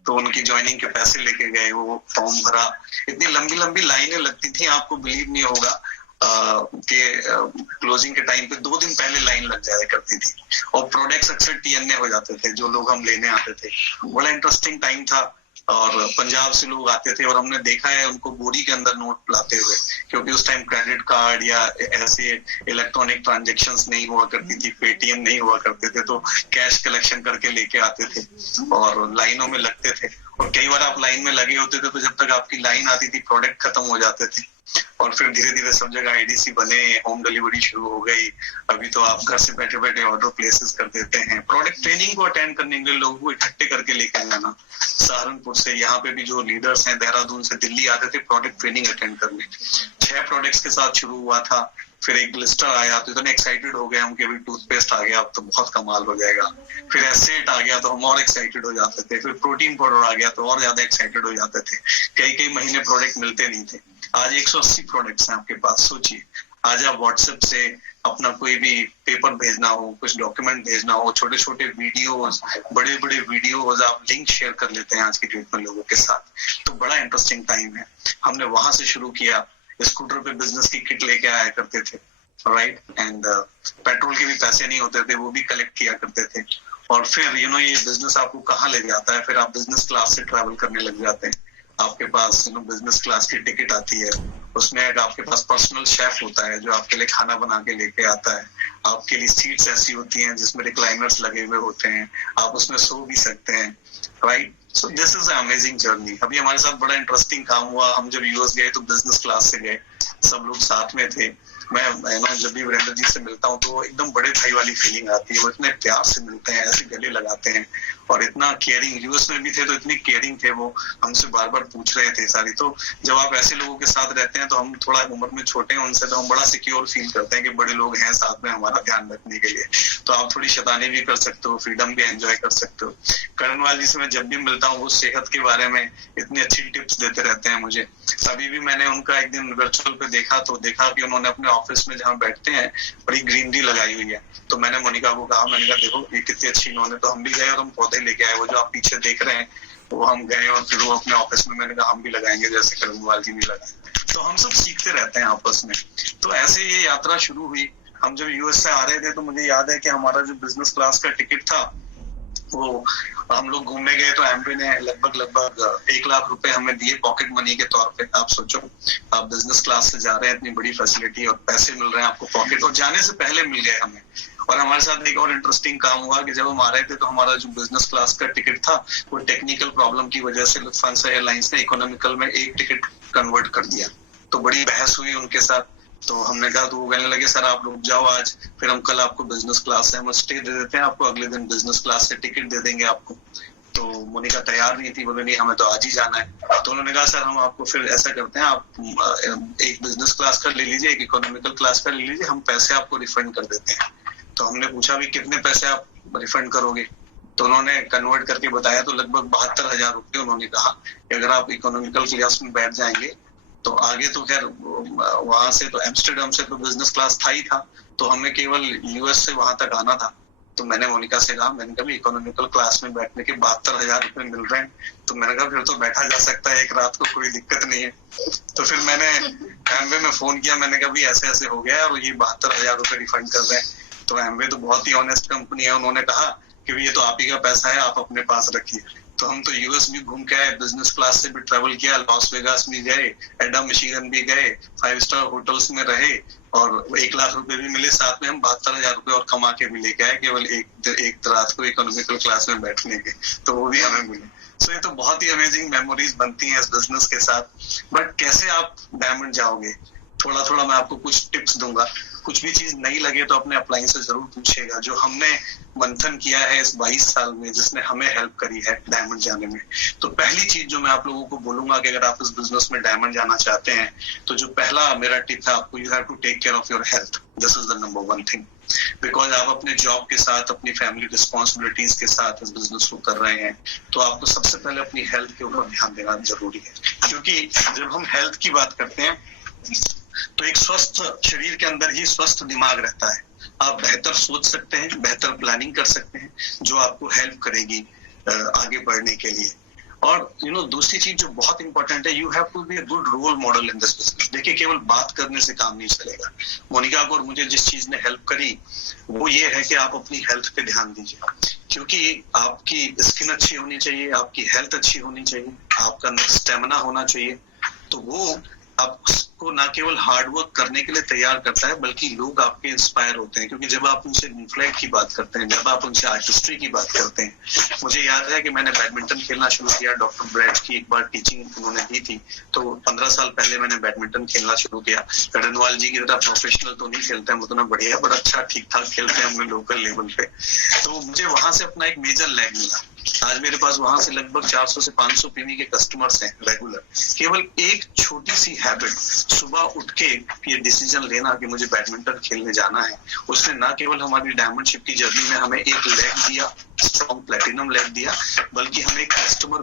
तो उनकी ज्वाइनिंग के पैसे लेके गए, वो फॉर्म भरा, इतनी लंबी लंबी लाइनें लगती थी, आपको बिलीव नहीं होगा कि क्लोजिंग के टाइम पे 2 दिन पहले लाइन लग जाया करती थी, और प्रोडक्ट्स अक्सर टीएनए हो जाते थे जो लोग हम लेने आते थे। बड़ा इंटरेस्टिंग टाइम था, और पंजाब से लोग आते थे और हमने देखा है उनको बोरी के अंदर नोट लाते हुए, क्योंकि उस टाइम क्रेडिट कार्ड या ऐसे इलेक्ट्रॉनिक ट्रांजैक्शंस नहीं हुआ करती थी, पेटीएम नहीं हुआ करते थे, तो कैश कलेक्शन करके लेके आते थे और लाइनों में लगते थे। और कई बार आप लाइन में लगे होते थे तो जब तक आपकी लाइन आती थी प्रोडक्ट खत्म हो जाते थे, और फिर धीरे धीरे सब जगह आईडीसी बने, होम डिलीवरी शुरू हो गई। अभी तो आप घर से बैठे बैठे ऑर्डर प्लेसेस कर देते हैं। प्रोडक्ट ट्रेनिंग को अटेंड करने के लिए लोगों को इकट्ठे करके लेके जाना, सहारनपुर से, यहाँ पे भी जो लीडर्स हैं देहरादून से दिल्ली आते थे प्रोडक्ट ट्रेनिंग अटेंड करने। 6 प्रोडक्ट्स के साथ शुरू हुआ था, फिर एक ग्लिस्टर आया तो इतने एक्साइटेड हो गए हम कि अभी टूथपेस्ट आ गया, अब तो बहुत कमाल हो जाएगा। फिर एसेट आ गया तो हम और एक्साइटेड हो जाते थे, फिर प्रोटीन पाउडर आ गया तो और ज्यादा एक्साइटेड हो जाते थे। कई महीने प्रोडक्ट मिलते नहीं थे। आज 180 प्रोडक्ट्स हैं आपके पास। सोचिए, आज आप व्हाट्सएप से अपना कोई भी पेपर भेजना हो, कुछ डॉक्यूमेंट भेजना हो, छोटे छोटे वीडियोस, बड़े बड़े वीडियोस, आप लिंक शेयर कर लेते हैं आज की डेट में लोगों के साथ। तो बड़ा इंटरेस्टिंग टाइम है। हमने वहां से शुरू किया, स्कूटर पे बिजनेस की किट लेके आया करते थे, राइट, एंड पेट्रोल के भी पैसे नहीं होते थे, वो भी कलेक्ट किया करते थे। और फिर ये बिजनेस आपको कहाँ ले जाता है, फिर आप बिजनेस क्लास से ट्रैवल करने लग जाते हैं। आपके पास बिजनेस क्लास की टिकट आती है, उसमें एक आपके पास पर्सनल शेफ होता है जो आपके लिए खाना बना के लेके आता है। आपके लिए सीट्स ऐसी होती हैं जिसमें रिक्लाइनर्स लगे हुए होते हैं, आप उसमें सो भी सकते हैं, right. So this is amazing journey. अभी हमारे साथ बड़ा इंटरेस्टिंग काम हुआ, हम जब यूएस गए तो बिजनेस क्लास से गए, सब लोग साथ में थे। मैं जब भी वीरेंद्र जी से मिलता हूँ तो एकदम बड़े भाई वाली फीलिंग आती है, वो इतने प्यार से मिलते हैं, ऐसे गले लगाते हैं और इतना केयरिंग। यूएस में भी थे तो इतनी केयरिंग थे, वो हमसे बार बार पूछ रहे थे सारी। तो जब आप ऐसे लोगों के साथ रहते हैं तो हम थोड़ा उम्र में छोटे हैं उनसे, तो हम बड़ा सिक्योर फील करते हैं कि बड़े लोग हैं साथ में हमारा ध्यान रखने के लिए। तो आप थोड़ी शैतानी भी कर सकते हो, फ्रीडम भी एंजॉय कर सकते हो। करणवाल जी से मैं जब भी मिलता हूँ वो सेहत के बारे में इतनी अच्छी टिप्स देते रहते हैं मुझे। अभी भी मैंने उनका एक दिन वर्चुअल पे देखा तो देखा कि उन्होंने अपने ऑफिस में जहाँ बैठते हैं बड़ी ग्रीनरी लगाई हुई है। तो मैंने मोनिका को कहा, मैंने कहा देखो ये कितनी अच्छी इन्होंने, तो हम भी गए और हम पौधे लेके आए, वो जो आप पीछे देख रहे हैं वो हम गए और फिर वो अपने ऑफिस में, मैंने कहा हम भी लगाएंगे जैसे करणवाल जी भी लगाए। तो हम सब सीखते रहते हैं आपस में। तो ऐसे ये यात्रा शुरू हुई। हम जब यूएस से आ रहे थे तो मुझे याद है कि हमारा जो बिजनेस क्लास का टिकट था वो हम लोग घूमने गए तो एमपी ने लगभग 1 लाख रुपए हमें दिए पॉकेट मनी के तौर पे। आप सोचो, आप बिजनेस क्लास से जा रहे हैं, इतनी बड़ी फैसिलिटी और पैसे मिल रहे हैं आपको पॉकेट, और जाने से पहले मिल गए हमें। और हमारे साथ एक और इंटरेस्टिंग काम हुआ कि जब हम आ रहे थे तो हमारा जो बिजनेस क्लास का टिकट था वो टेक्निकल प्रॉब्लम की वजह से लुफ्थांसा एयरलाइंस ने इकोनॉमिकल में एक टिकट कन्वर्ट कर दिया। तो बड़ी बहस हुई उनके साथ। तो हमने कहा, तो वो कहने लगे सर आप लोग जाओ आज, फिर हम कल आपको बिजनेस क्लास से हम स्टे दे देते हैं आपको, अगले दिन बिजनेस क्लास से टिकट दे देंगे आपको। तो मोनिका तैयार नहीं थी, बोले नहीं हमें तो आज ही जाना है। तो उन्होंने कहा सर हम आपको फिर ऐसा करते हैं, आप एक बिजनेस क्लास का ले लीजिए, एक इकोनॉमिकल क्लास का ले लीजिए, हम पैसे आपको रिफंड कर देते हैं। तो हमने पूछा भी कितने पैसे आप रिफंड करोगे? तो उन्होंने कन्वर्ट करके बताया तो लगभग 72,000 रुपये उन्होंने कहा कि अगर आप इकोनॉमिकल क्लास में बैठ जाएंगे तो आगे तो खैर वहां से तो एम्स्टर्डम से तो बिजनेस क्लास था ही था, तो हमें केवल यूएस से वहां तक आना था। तो मैंने मोनिका से कहा, मैंने कहा इकोनॉमिकल क्लास में बैठने के 72,000 रुपये मिल रहे हैं, तो मैंने कहा फिर तो बैठा जा सकता है एक रात को, कोई दिक्कत नहीं है। तो फिर मैंने एमवे में फोन किया, मैंने कहा भी ऐसे ऐसे हो गया है और ये 72,000 रुपये रिफंड कर रहे हैं। तो एमवे तो बहुत ही ऑनेस्ट कंपनी है, उन्होंने कहा कि ये तो आप ही का पैसा है, आप अपने पास रखिए। तो हम तो यूएस भी घूम के आए, बिजनेस क्लास से भी ट्रेवल किया, लॉस वेगास भी गए, एडम मिशिगन भी गए, 5 स्टार होटल्स में रहे और 1 लाख रुपए भी मिले, साथ में हम 72,000 रुपए और कमा के भी लेके आए केवल एक रात को इकोनॉमिकल क्लास में बैठने के, तो वो भी हमें मिले। सो ये तो बहुत ही अमेजिंग मेमोरीज बनती हैं इस बिजनेस के साथ। बट कैसे आप डायमंड जाओगे, थोड़ा थोड़ा मैं आपको कुछ टिप्स दूंगा। कुछ भी चीज नहीं लगे तो अपने अपलाइन से जरूर पूछिएगा, जो हमने मंथन किया है इस 22 साल में, जिसने हमें हेल्प करी है डायमंड जाने में। तो पहली चीज जो मैं आप लोगों को बोलूंगा कि अगर आप इस बिजनेस में डायमंड जाना चाहते हैं तो जो पहला मेरा टिप है आपको, you have to take care of your health. This is the number 1 thing, because आप अपने जॉब के साथ, अपनी फैमिली रिस्पॉन्सिबिलिटीज के साथ इस बिजनेस को कर रहे हैं, तो आपको सबसे पहले अपनी हेल्थ के ऊपर ध्यान देना जरूरी है। क्योंकि जब हम हेल्थ की बात करते हैं तो एक स्वस्थ शरीर के अंदर ही स्वस्थ दिमाग रहता है। आप बेहतर सोच सकते हैं, बेहतर प्लानिंग कर सकते हैं, जो आपको हेल्प करेगी आगे बढ़ने के लिए। और दूसरी चीज जो बहुत इंपॉर्टेंट है, you have to be a good role model in this business. देखिए, केवल बात करने से काम नहीं चलेगा। मोनिका को और मुझे जिस चीज ने हेल्प करी वो ये है कि आप अपनी हेल्थ पे ध्यान दीजिए, क्योंकि आपकी स्किन अच्छी होनी चाहिए, आपकी हेल्थ अच्छी होनी चाहिए, आपका स्टेमिना होना चाहिए। तो वो आपको ना केवल हार्ड वर्क करने के लिए तैयार करता है, बल्कि लोग आपके इंस्पायर होते हैं। क्योंकि जब आप उनसे इन्फ्लुएंस की बात करते हैं, जब आप उनसे आर्टिस्ट्री की बात करते हैं, मुझे याद है कि मैंने बैडमिंटन खेलना शुरू किया, डॉक्टर ब्रैड की एक बार टीचिंग उन्होंने दी थी, तो 15 साल पहले मैंने बैडमिंटन खेलना शुरू किया। करणवाल जी की तरह प्रोफेशनल तो नहीं खेलते हैं, उतना बढ़िया, बड़ा अच्छा ठीक ठाक खेलते हैं अपने लोकल लेवल पे। तो मुझे वहां से अपना एक मेजर लैग मिला। आज मेरे पास वहां से लगभग 400 से 500 पीवी के कस्टमर्स हैं रेगुलर। केवल एक छोटी सी हैबिट, सुबह उठ के ये डिसीजन लेना कि मुझे बैडमिंटन खेलने जाना है, उसने ना केवल हमारी डायमंडशिप की जर्नी में हमें एक लेग दिया, स्ट्रॉन्ग प्लेटिनम लेग दिया, बल्कि हमें एक कस्टमर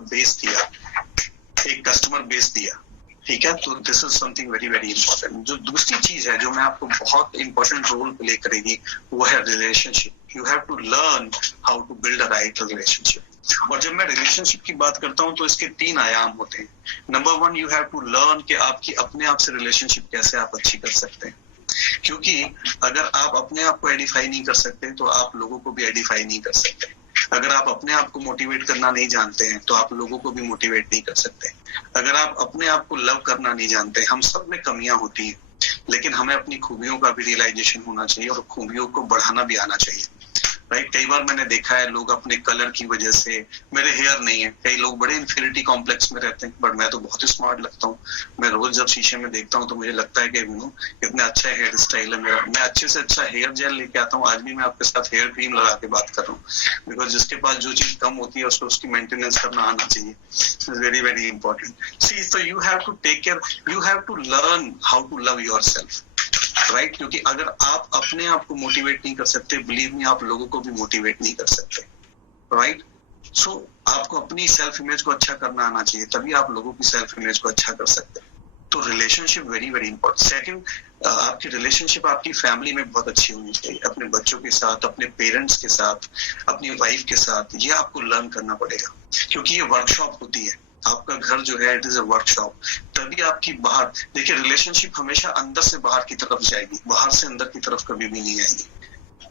बेस दिया। ठीक है, तो this is something very very important. जो दूसरी चीज है जो मैं आपको बहुत इंपॉर्टेंट रोल प्ले करेगी, वो है relationship. You have to learn how to build a right relationship. और जब मैं रिलेशनशिप की बात करता हूं तो इसके 3 आयाम होते हैं। Number 1, you have to learn कि आपकी अपने आप से रिलेशनशिप कैसे आप अच्छी कर सकते हैं। क्योंकि अगर आप अपने आप को एडिफाई नहीं कर सकते तो आप लोगों को भी एडिफाई नहीं कर सकते। अगर आप अपने आप को मोटिवेट करना नहीं जानते हैं तो आप लोगों को भी मोटिवेट नहीं कर सकते। अगर आप अपने आप को लव करना नहीं जानते, हम सब में कमियां होती हैं, लेकिन हमें अपनी खूबियों का भी रियलाइजेशन होना चाहिए और खूबियों को बढ़ाना भी आना चाहिए। राइट, कई बार मैंने देखा है लोग अपने कलर की वजह से, मेरे हेयर नहीं है, कई लोग बड़े इन्फीरियरिटी कॉम्प्लेक्स में रहते हैं, बट मैं तो बहुत स्मार्ट लगता हूँ। मैं रोज जब शीशे में देखता हूँ तो मुझे लगता है कि कितना अच्छा हेयर स्टाइल है मेरा, मैं अच्छे से अच्छा हेयर जेल लेके आता हूँ। आज भी मैं आपके साथ हेयर क्रीम लगा के बात कर रहा हूँ, बिकॉज जिसके पास जो चीज कम होती है उसको उसकी मेंटेनेंस करना आना चाहिए। Very very important. See, so you have to take care, you have to learn how to love yourself. Right, क्योंकि अगर आप अपने आप को मोटिवेट नहीं कर सकते, बिलीव मी, आप लोगों को भी मोटिवेट नहीं कर सकते। राइट, सो आपको अपनी सेल्फ इमेज को अच्छा करना आना चाहिए, तभी आप लोगों की सेल्फ इमेज को अच्छा कर सकते हैं। तो relationship very very important. Second, आपकी रिलेशनशिप आपकी फैमिली में बहुत अच्छी होनी चाहिए, अपने बच्चों के साथ, अपने पेरेंट्स के साथ, अपनी वाइफ के साथ। ये आपको लर्न करना पड़ेगा, क्योंकि ये वर्कशॉप होती है। आपका घर जो है, इट इज अ वर्कशॉप। तभी आपकी बाहर, देखिए, रिलेशनशिप हमेशा अंदर से बाहर की तरफ जाएगी, बाहर से अंदर की तरफ कभी भी नहीं आएगी।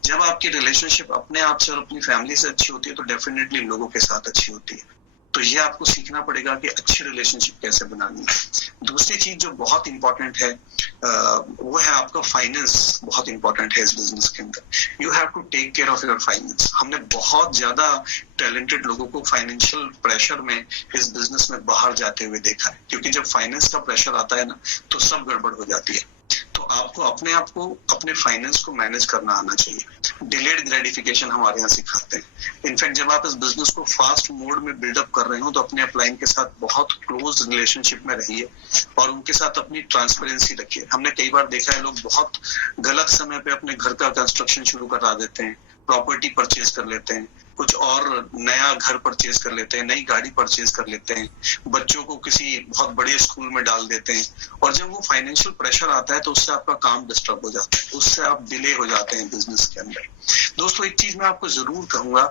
जब आपकी रिलेशनशिप अपने आप से और अपनी फैमिली से अच्छी होती है तो डेफिनेटली लोगों के साथ अच्छी होती है। तो ये आपको सीखना पड़ेगा कि अच्छी रिलेशनशिप कैसे बनानी है। दूसरी चीज जो बहुत इंपॉर्टेंट है वो है आपका फाइनेंस। बहुत इंपॉर्टेंट है इस बिजनेस के अंदर। You have to take care of your finance. हमने बहुत ज्यादा टैलेंटेड लोगों को फाइनेंशियल प्रेशर में इस बिजनेस में बाहर जाते हुए देखा है, क्योंकि जब फाइनेंस का प्रेशर आता है ना तो सब गड़बड़ हो जाती है। तो आपको अपने आप को, अपने फाइनेंस को मैनेज करना आना चाहिए। डिलेड ग्रेटिफिकेशन हमारे यहाँ सिखाते हैं। इनफैक्ट जब आप इस बिजनेस को फास्ट मोड में बिल्डअप कर रहे हो तो अपने अपलाइन के साथ बहुत क्लोज रिलेशनशिप में रहिए और उनके साथ अपनी ट्रांसपेरेंसी रखिए। हमने कई बार देखा है लोग बहुत गलत समय पे अपने घर का कंस्ट्रक्शन शुरू करा देते हैं, प्रॉपर्टी परचेज कर लेते हैं, कुछ और नया घर परचेज कर लेते हैं, नई गाड़ी परचेज कर लेते हैं, बच्चों को किसी बहुत बड़े स्कूल में डाल देते हैं, और जब वो फाइनेंशियल प्रेशर आता है तो उससे आपका काम डिस्टर्ब हो जाता है, उससे आप डिले हो जाते हैं बिजनेस के अंदर। दोस्तों, एक चीज मैं आपको जरूर कहूंगा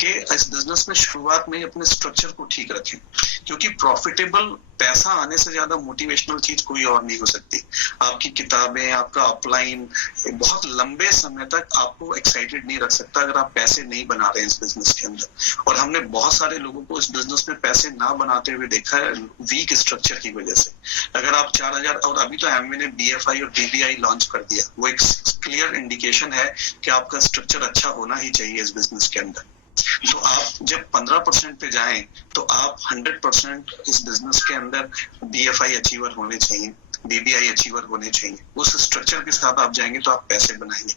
कि इस बिजनेस में शुरुआत में अपने स्ट्रक्चर को ठीक रखें, क्योंकि प्रॉफिटेबल पैसा आने से ज्यादा मोटिवेशनल चीज कोई और नहीं हो सकती। आपकी किताबें, आपका अपलाइन बहुत लंबे समय तक आपको एक्साइटेड नहीं रख सकता अगर आप पैसे नहीं बना रहे हैं इस बिजनेस के अंदर। और हमने बहुत सारे लोगों को इस बिजनेस में पैसे ना बनाते हुए देखा है, वीक स्ट्रक्चर की वजह से। अगर आप 4000, और अभी तो एमवे ने BFI और BBI लॉन्च कर दिया, वो एक क्लियर इंडिकेशन है कि आपका स्ट्रक्चर अच्छा होना ही चाहिए इस बिजनेस के अंदर। तो आप जब 15% पे जाएं तो आप 100% इस बिजनेस के अंदर BFI अचीवर होने चाहिए, BBI अचीवर होने चाहिए। उस स्ट्रक्चर के साथ आप जाएंगे तो आप पैसे बनाएंगे।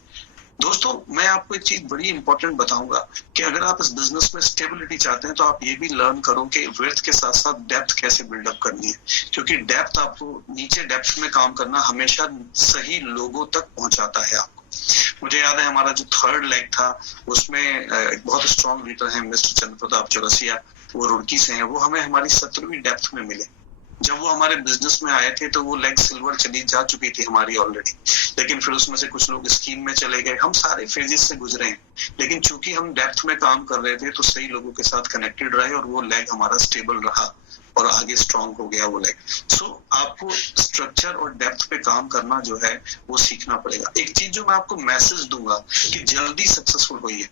दोस्तों, मैं आपको एक चीज बड़ी इंपॉर्टेंट बताऊंगा कि अगर आप इस बिजनेस में स्टेबिलिटी चाहते हैं तो आप ये भी लर्न करो कि विड्थ के साथ साथ डेप्थ कैसे बिल्डअप करनी है, क्योंकि डेप्थ, आपको नीचे डेप्थ में काम करना हमेशा सही लोगों तक पहुंचाता है आपको। मुझे याद है हमारा जो थर्ड लेग था उसमें एक बहुत स्ट्रॉन्ग लीडर है मिस्टर चंद्र प्रताप चौरसिया, वो रुड़की से हैं। वो हमें हमारी 17वीं डेप्थ में मिले। जब वो हमारे बिजनेस में आए थे तो वो लेग सिल्वर चली जा चुकी थी हमारी ऑलरेडी, लेकिन फिर उसमें से कुछ लोग स्कीम में चले गए। हम सारे फेजेस से गुजरे हैं, लेकिन चूंकि हम डेप्थ में काम कर रहे थे तो सही लोगों के साथ कनेक्टेड रहे और वो लेग हमारा स्टेबल रहा और आगे स्ट्रॉन्ग हो गया वो लेग। सो आपको स्ट्रक्चर और डेप्थ पे काम करना जो है वो सीखना पड़ेगा। एक चीज जो मैं आपको मैसेज दूंगा कि जल्दी सक्सेसफुल होइए।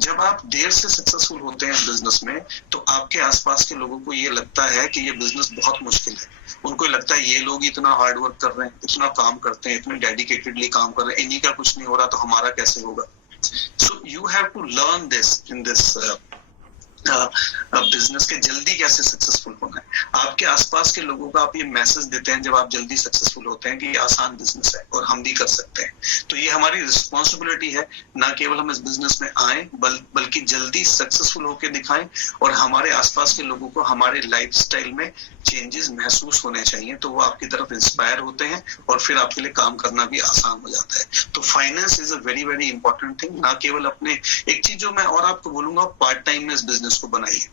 जब आप देर से सक्सेसफुल होते हैं बिजनेस में तो आपके आसपास के लोगों को ये लगता है कि ये बिजनेस बहुत मुश्किल है। उनको लगता है ये लोग इतना हार्ड वर्क कर रहे हैं, इतना काम करते हैं, इतने डेडिकेटेडली काम कर रहे हैं, इन्हीं का कुछ नहीं हो रहा तो हमारा कैसे होगा। So you have to learn this in this business के जल्दी कैसे सक्सेसफुल होना है। आपके आसपास के लोगों को आप ये मैसेज देते हैं जब आप जल्दी सक्सेसफुल होते हैं कि ये आसान बिजनेस है और हम भी कर सकते हैं। तो ये हमारी रिस्पॉन्सिबिलिटी है, ना केवल हम इस बिजनेस में आए बल्कि जल्दी सक्सेसफुल होकर दिखाएं और हमारे आसपास के लोगों को हमारे लाइफस्टाइल में चेंजेस महसूस होने चाहिए, तो वो आपकी तरफ इंस्पायर होते हैं और फिर आपके लिए काम करना भी आसान हो जाता है। तो finance is a very very important thing. ना केवल अपने, एक चीज जो मैं और आपको बोलूंगा, पार्ट टाइम में इस बिजनेस को बनाइए।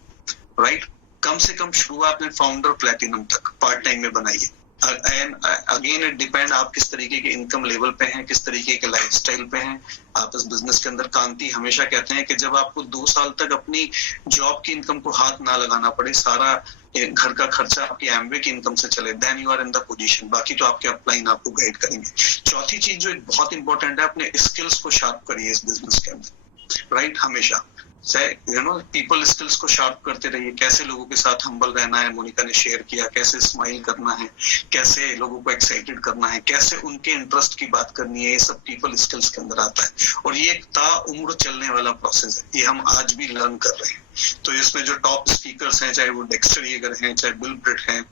राइट, कम से कम शुरुआत में फाउंडर प्लेटिनम तक पार्ट टाइम में बनाइए। अगेन इट डिपेंड आप किस तरीके के इनकम लेवल पे हैं, किस तरीके के लाइफस्टाइल पे हैं आप इस बिजनेस के अंदर। कांति हमेशा कहते हैं कि जब आपको 2 साल तक अपनी जॉब की इनकम को हाथ ना लगाना पड़े, सारा घर का खर्चा आपकी एमवे की इनकम से चले, then you are in the position. बाकी तो आपके अपलाइन आपको गाइड करेंगे। चौथी चीज जो बहुत इंपॉर्टेंट है, अपने स्किल्स को शार्प करिए इस बिजनेस के अंदर। राइट, हमेशा पीपल स्किल्स को शार्प करते रहिए। कैसे लोगों के साथ हम्बल रहना है, मोनिका ने शेयर किया, कैसे स्माइल करना है, कैसे लोगों को एक्साइटेड करना है, कैसे उनके इंटरेस्ट की बात करनी है, ये सब पीपल स्किल्स के अंदर आता है। और ये एक ताउम्र चलने वाला प्रोसेस है, ये हम आज भी लर्न कर रहे हैं। तो इसमें जो टॉप स्पीकर्स हैं, चाहे वो डेक्स्टर येगर हैं, चाहे बिल ब्रिट हैं,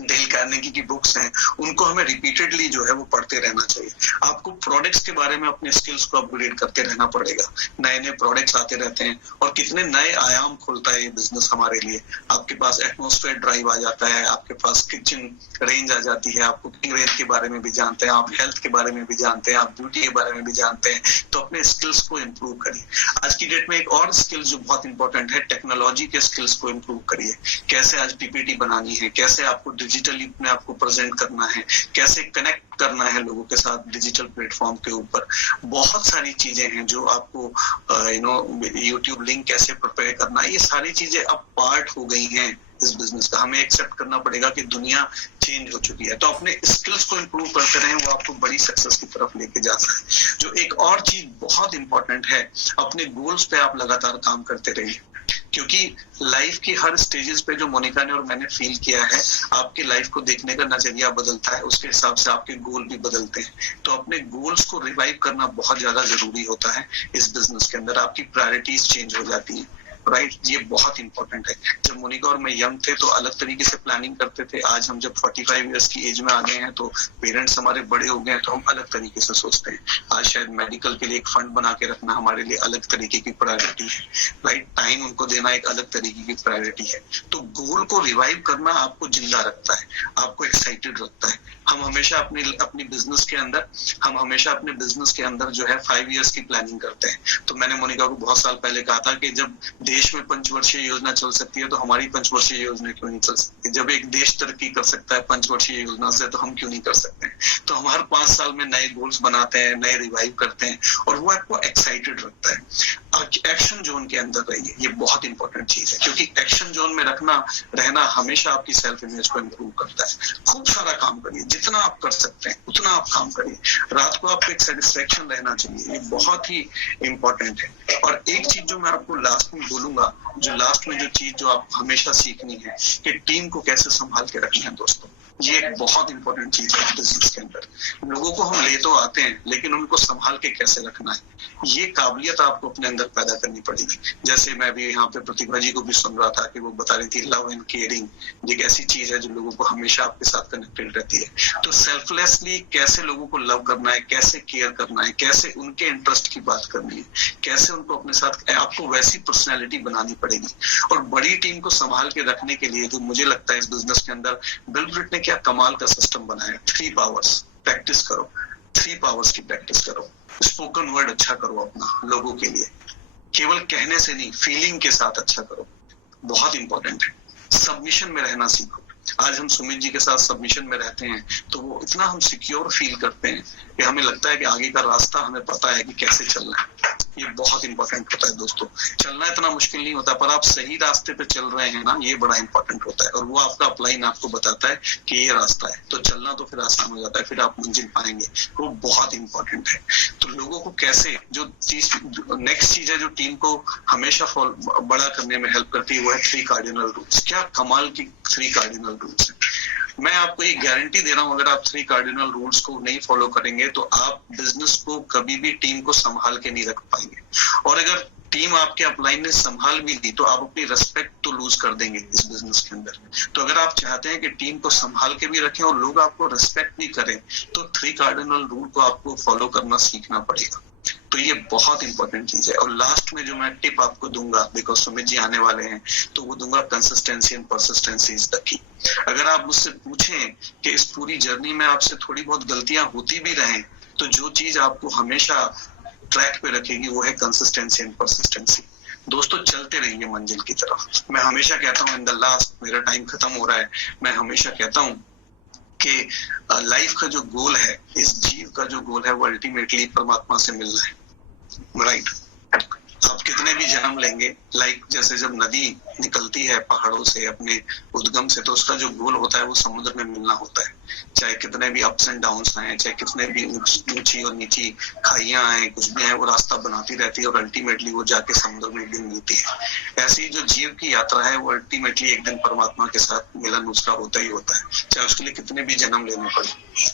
डेल कार्नेगी की बुक्स हैं, उनको हमें रिपीटेडली जो है वो पढ़ते रहना चाहिए। आपको प्रोडक्ट्स के बारे में अपने स्किल्स को अपग्रेड करते रहना पड़ेगा। नए नए प्रोडक्ट्स आते रहते हैं और कितने नए आयाम खोलता है ये बिजनेस हमारे लिए। आपके पास एटमॉस्फेयर ड्राइव आ जाता है, आपके पास किचन रेंज आ जाती है, आप कुकिंग रेंज के बारे में भी जानते हैं, आप हेल्थ के बारे में भी जानते हैं, आप ब्यूटी के बारे में भी जानते हैं। तो अपने स्किल्स को इम्प्रूव करिए। आज की डेट में एक और स्किल जो बहुत इंपॉर्टेंट है, टेक्नोलॉजी के स्किल्स को इम्प्रूव करिए। कैसे आज पीपीटी बनानी है, कैसे आपको डिजिटली अपने आप को प्रेजेंट करना है, कैसे कनेक्ट करना है लोगों के साथ डिजिटल प्लेटफॉर्म के ऊपर। बहुत सारी चीजें हैं जो आपको यूट्यूब लिंक कैसे प्रिपेयर करना, ये सारी चीजें अब पार्ट हो गई हैं इस बिजनेस का। हमें एक्सेप्ट करना पड़ेगा कि दुनिया चेंज हो चुकी है। तो अपने स्किल्स को इम्प्रूव करते रहें, वो आपको बड़ी सक्सेस की तरफ लेके जा सकते हैं। जो एक और चीज बहुत इंपॉर्टेंट है, अपने गोल्स पे आप लगातार काम करते रहिए। क्योंकि लाइफ की हर स्टेजेस पे जो मोनिका ने और मैंने फील किया है, आपकी लाइफ को देखने का नजरिया बदलता है, उसके हिसाब से आपके गोल भी बदलते हैं। तो अपने गोल्स को रिवाइव करना बहुत ज्यादा जरूरी होता है इस बिजनेस के अंदर। आपकी प्रायोरिटीज चेंज हो जाती है, राइट। ये बहुत इंपॉर्टेंट है। जब मोनिका और मैं यंग थे तो अलग तरीके से प्लानिंग करते थे। आज हम जब 45 इयर्स की एज में आ गए हैं, तो पेरेंट्स हमारे बड़े हो गए हैं, तो हम अलग तरीके से सोचते हैं। आज शायद मेडिकल के लिए एक फंड बना के रखना हमारे लिए अलग तरीके की प्रायोरिटी है, राइट। टाइम उनको देना एक अलग तरीके की प्रायोरिटी है। तो गोल को रिवाइव करना आपको जिंदा रखता है, आपको एक्साइटेड रखता है। हम हमेशा अपनी बिजनेस के अंदर जो है 5 इयर्स की प्लानिंग करते हैं। तो मैंने मोनिका को बहुत साल पहले कहा था कि जब देश में पंचवर्षीय योजना चल सकती है तो हमारी पंचवर्षीय योजना क्यों नहीं चल सकती। जब एक देश तरक्की कर सकता है पंचवर्षीय योजना से, तो हम क्यों नहीं कर सकते हैं। तो हम हर 5 साल में नए गोल्स बनाते हैं, नए रिवाइव करते हैं, और वो आपको एक्साइटेड रखता है। एक्शन जोन के अंदर रहिए, ये बहुत इंपॉर्टेंट चीज है, क्योंकि एक्शन जोन में रहना हमेशा आपकी सेल्फ इमेज को इम्प्रूव करता है। खूब सारा काम करिए, जितना आप कर सकते हैं उतना आप काम करिए। रात को आपको एक सेटिस्फेक्शन रहना चाहिए, ये बहुत ही इंपॉर्टेंट है। और एक चीज जो मैं आपको लास्ट में बोलूंगा, जो चीज जो आप हमेशा सीखनी है, कि टीम को कैसे संभाल के रखना है दोस्तों। ये एक बहुत इंपॉर्टेंट चीज है बिजनेस के अंदर। लोगों को हम ले तो आते हैं, लेकिन उनको संभाल के कैसे रखना है, ये काबिलियत आपको अपने अंदर पैदा करनी पड़ेगी। जैसे मैं भी यहाँ पे प्रतिभा जी को भी सुन रहा था कि वो बता रही थी, लव एंड केयरिंग एक ऐसी चीज है जो लोगों को हमेशा आपके साथ कनेक्टेड रहती है। तो सेल्फलेसली कैसे लोगों को लव करना है, कैसे केयर करना है, कैसे उनके इंटरेस्ट की बात करनी है, कैसे उनको अपने साथ, आपको वैसी पर्सनैलिटी बनानी पड़ेगी। और बड़ी टीम को संभाल के रखने के लिए, जो मुझे लगता है इस बिजनेस के अंदर बिल ब्रिट ने क्या कमाल का सिस्टम बनाया। 3 पावर्स प्रैक्टिस करो, 3 पावर्स की प्रैक्टिस करो। स्पोकन वर्ड अच्छा करो अपना लोगों के लिए, केवल कहने से नहीं, फीलिंग के साथ अच्छा करो, बहुत इंपॉर्टेंट है। सबमिशन में रहना सीखो। आज हम सुमित जी के साथ सबमिशन में रहते हैं तो वो इतना हम सिक्योर फील करते हैं कि हमें लगता है कि आगे का रास्ता हमें पता है कि कैसे चलना है। ये बहुत इंपॉर्टेंट होता है दोस्तों। चलना इतना मुश्किल नहीं होता, पर आप सही रास्ते पे चल रहे हैं ना, ये बड़ा इंपॉर्टेंट होता है। और वो आपका अपलाइन आपको बताता है कि ये रास्ता है, तो चलना तो फिर आसान हो जाता है, फिर आप मंजिल पाएंगे। वो बहुत इंपॉर्टेंट है। तो लोगों को कैसे, जो चीज नेक्स्ट चीज है जो टीम को हमेशा बड़ा करने में हेल्प करती है, वो है 3 कार्डिनल रूल्स। क्या कमाल की 3 कार्डिनल रूल्स है। मैं आपको एक गारंटी दे रहा हूं, अगर आप 3 कार्डिनल रूल्स को नहीं फॉलो करेंगे तो आप बिजनेस को कभी भी टीम को संभाल के नहीं रख पाएंगे। और अगर टीम आपके अपलाइन ने संभाल भी दी तो आप अपनी रेस्पेक्ट तो लूज कर देंगे इस बिजनेस के अंदर। तो अगर आप चाहते हैं कि टीम को संभाल के भी रखें और लोग आपको रेस्पेक्ट भी करें, तो 3 कार्डिनल रूल को आपको फॉलो करना सीखना पड़ेगा। तो ये बहुत इंपॉर्टेंट चीज है। और लास्ट में जो मैं टिप आपको दूंगा, बिकॉज सुमित जी आने वाले हैं, तो वो दूंगा, consistency and persistency is the key. अगर आप मुझसे पूछें कि इस पूरी जर्नी में आपसे थोड़ी बहुत गलतियां होती भी रहें, तो जो चीज आपको हमेशा ट्रैक पे रखेगी वो है कंसिस्टेंसी एंड परसिस्टेंसी। दोस्तों चलते रहिए मंजिल की तरफ। मैं हमेशा कहता हूँ, इन द लास्ट, मेरा टाइम खत्म हो रहा है, मैं हमेशा कहता हूँ कि लाइफ का जो गोल है, इस जीव का जो गोल है, वो अल्टीमेटली परमात्मा से मिलना है, राइट। आप कितने भी जन्म लेंगे, लाइक जैसे जब नदी निकलती है पहाड़ों से अपने उद्गम से, तो उसका जो गोल होता है वो समुद्र में मिलना होता है। चाहे कितने भी अप्स एंड डाउन्स आए, चाहे कितने भी ऊंची और नीची खाइयां आए, कुछ भी आए, वो रास्ता बनाती रहती है और अल्टीमेटली वो जाके समुद्र में एक दिन मिलती है। ऐसी जो जीव की यात्रा है वो अल्टीमेटली एक दिन परमात्मा के साथ मिलन उसका होता ही होता है, चाहे उसके लिए कितने भी जन्म लेने पड़े,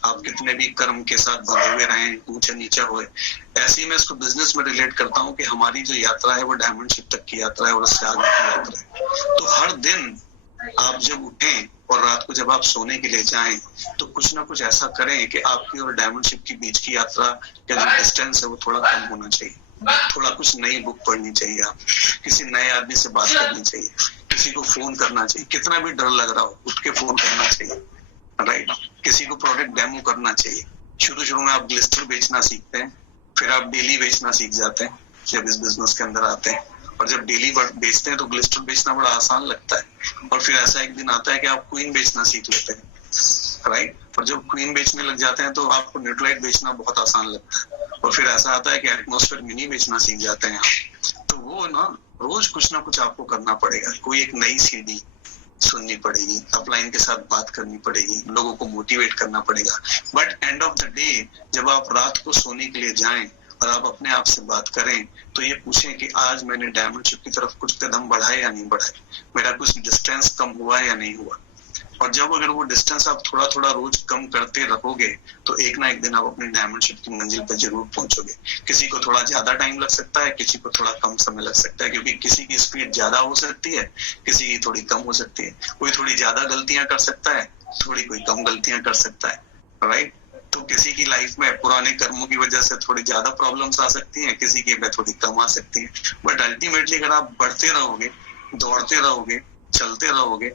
आप कितने भी कर्म के साथ बंधे हुए रहें, ऊंचा नीचा हुए। ऐसे ही मैं इसको बिजनेस में रिलेट करता हूँ कि हमारी जो यात्रा है वो डायमंडशिप तक की यात्रा है और उससे आगे की यात्रा है। तो हर दिन आप जब उठें और रात को जब आप सोने के लिए जाएं तो कुछ ना कुछ ऐसा करें कि आपकी और डायमंडशिप के बीच की यात्रा का जो डिस्टेंस है वो थोड़ा कम होना चाहिए, थोड़ा कुछ नई बुक पढ़नी चाहिए, आप किसी नए आदमी से बात करनी चाहिए, किसी को फोन करना चाहिए, कितना भी डर लग रहा हो उठ के फोन करना चाहिए, राइट। किसी को प्रोडक्ट डेमो करना चाहिए। शुरू में आप ग्लिस्टर बेचना सीखते हैं, फिर आप डेली बेचना सीख जाते हैं जब इस बिजनेस के अंदर आते हैं, और जब डेली बेचते हैं तो ग्लिस्टर बेचना बड़ा आसान लगता है, और फिर ऐसा एक दिन आता है कि आप क्वीन बेचना सीख लेते हैं, राइट। और जब क्वीन बेचने लग जाते हैं तो आपको न्यूट्रलाइट बेचना बहुत आसान लगता है, और फिर ऐसा आता है कि एटमॉस्फेयर मिनी बेचना सीख जाते हैं आप। तो वो ना रोज कुछ ना कुछ आपको करना पड़ेगा, कोई एक नई सीढ़ी सुननी पड़ेगी, अपलाइन के साथ बात करनी पड़ेगी, लोगों को मोटिवेट करना पड़ेगा। But end of the day जब आप रात को सोने के लिए जाएं और आप अपने आप से बात करें तो ये पूछें कि आज मैंने डायमंडशिप की तरफ कुछ कदम बढ़ाए या नहीं बढ़ाए, मेरा कुछ डिस्टेंस कम हुआ या नहीं हुआ। और जब अगर वो डिस्टेंस आप थोड़ा थोड़ा रोज कम करते रहोगे तो एक ना एक दिन आप अपनी डायमंडशिप की मंजिल पर जरूर पहुंचोगे। किसी को थोड़ा ज्यादा टाइम लग सकता है, किसी को थोड़ा कम समय लग सकता है, क्योंकि किसी की स्पीड ज्यादा हो सकती है, किसी की थोड़ी कम हो सकती है, कोई थोड़ी ज्यादा गलतियां कर सकता है, थोड़ी कोई कम गलतियां कर सकता है, राइट। तो किसी की लाइफ में पुराने कर्मों की वजह से थोड़ी ज्यादा प्रॉब्लम्स आ सकती हैं, किसी की में थोड़ी कम आ सकती हैं। बट अल्टीमेटली अगर आप बढ़ते रहोगे, दौड़ते रहोगे, चलते रहोगे,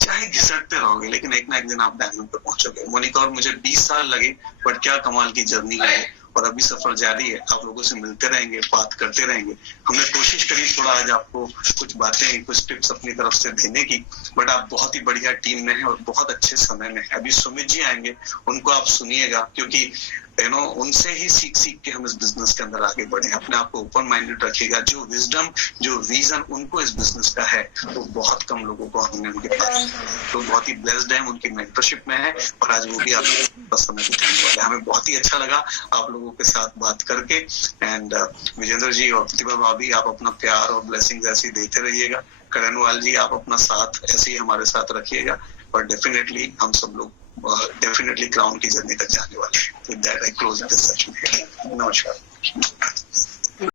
चाहे घिसटते रहोगे, लेकिन एक ना एक दिन आप डायमंड पे पहुंचोगे। मोनिका और मुझे 20 साल लगे, बट क्या कमाल की जर्नी है, और अभी सफर जारी है। आप लोगों से मिलते रहेंगे, बात करते रहेंगे। हमने कोशिश करी थोड़ा आज आपको कुछ बातें, कुछ टिप्स अपनी तरफ से देने की, बट आप बहुत ही बढ़िया टीम में हैं और बहुत अच्छे समय में है। अभी सुमित जी आएंगे, उनको आप सुनिएगा, क्योंकि उनसे ही सीख सीख के हम इस बिजनेस के अंदर आगे बढ़े। अपने आप को ओपन माइंडेड रखिएगा। जो विजडम, जो विजन उनको इस बिजनेस का है वो बहुत कम लोगों को हमने उनके पास, तो बहुत ही ब्लेस्ड है, उनकी मेंटरशिप में है, और आज वो भी आपको समय बिताने वाले। हमें बहुत ही अच्छा लगा आप लोगों के साथ बात करके। एंड विजेंद्र जी और प्रतिभा भाभी, आप अपना प्यार और ब्लेसिंग ऐसे ही देते रहिएगा। करणवाल जी, आप अपना साथ ऐसे ही हमारे साथ रखिएगा, और डेफिनेटली हम सब लोग डेफिनेटली क्राउन की जर्नी तक जाने वाले हैं। With that I close this session. नमस्कार।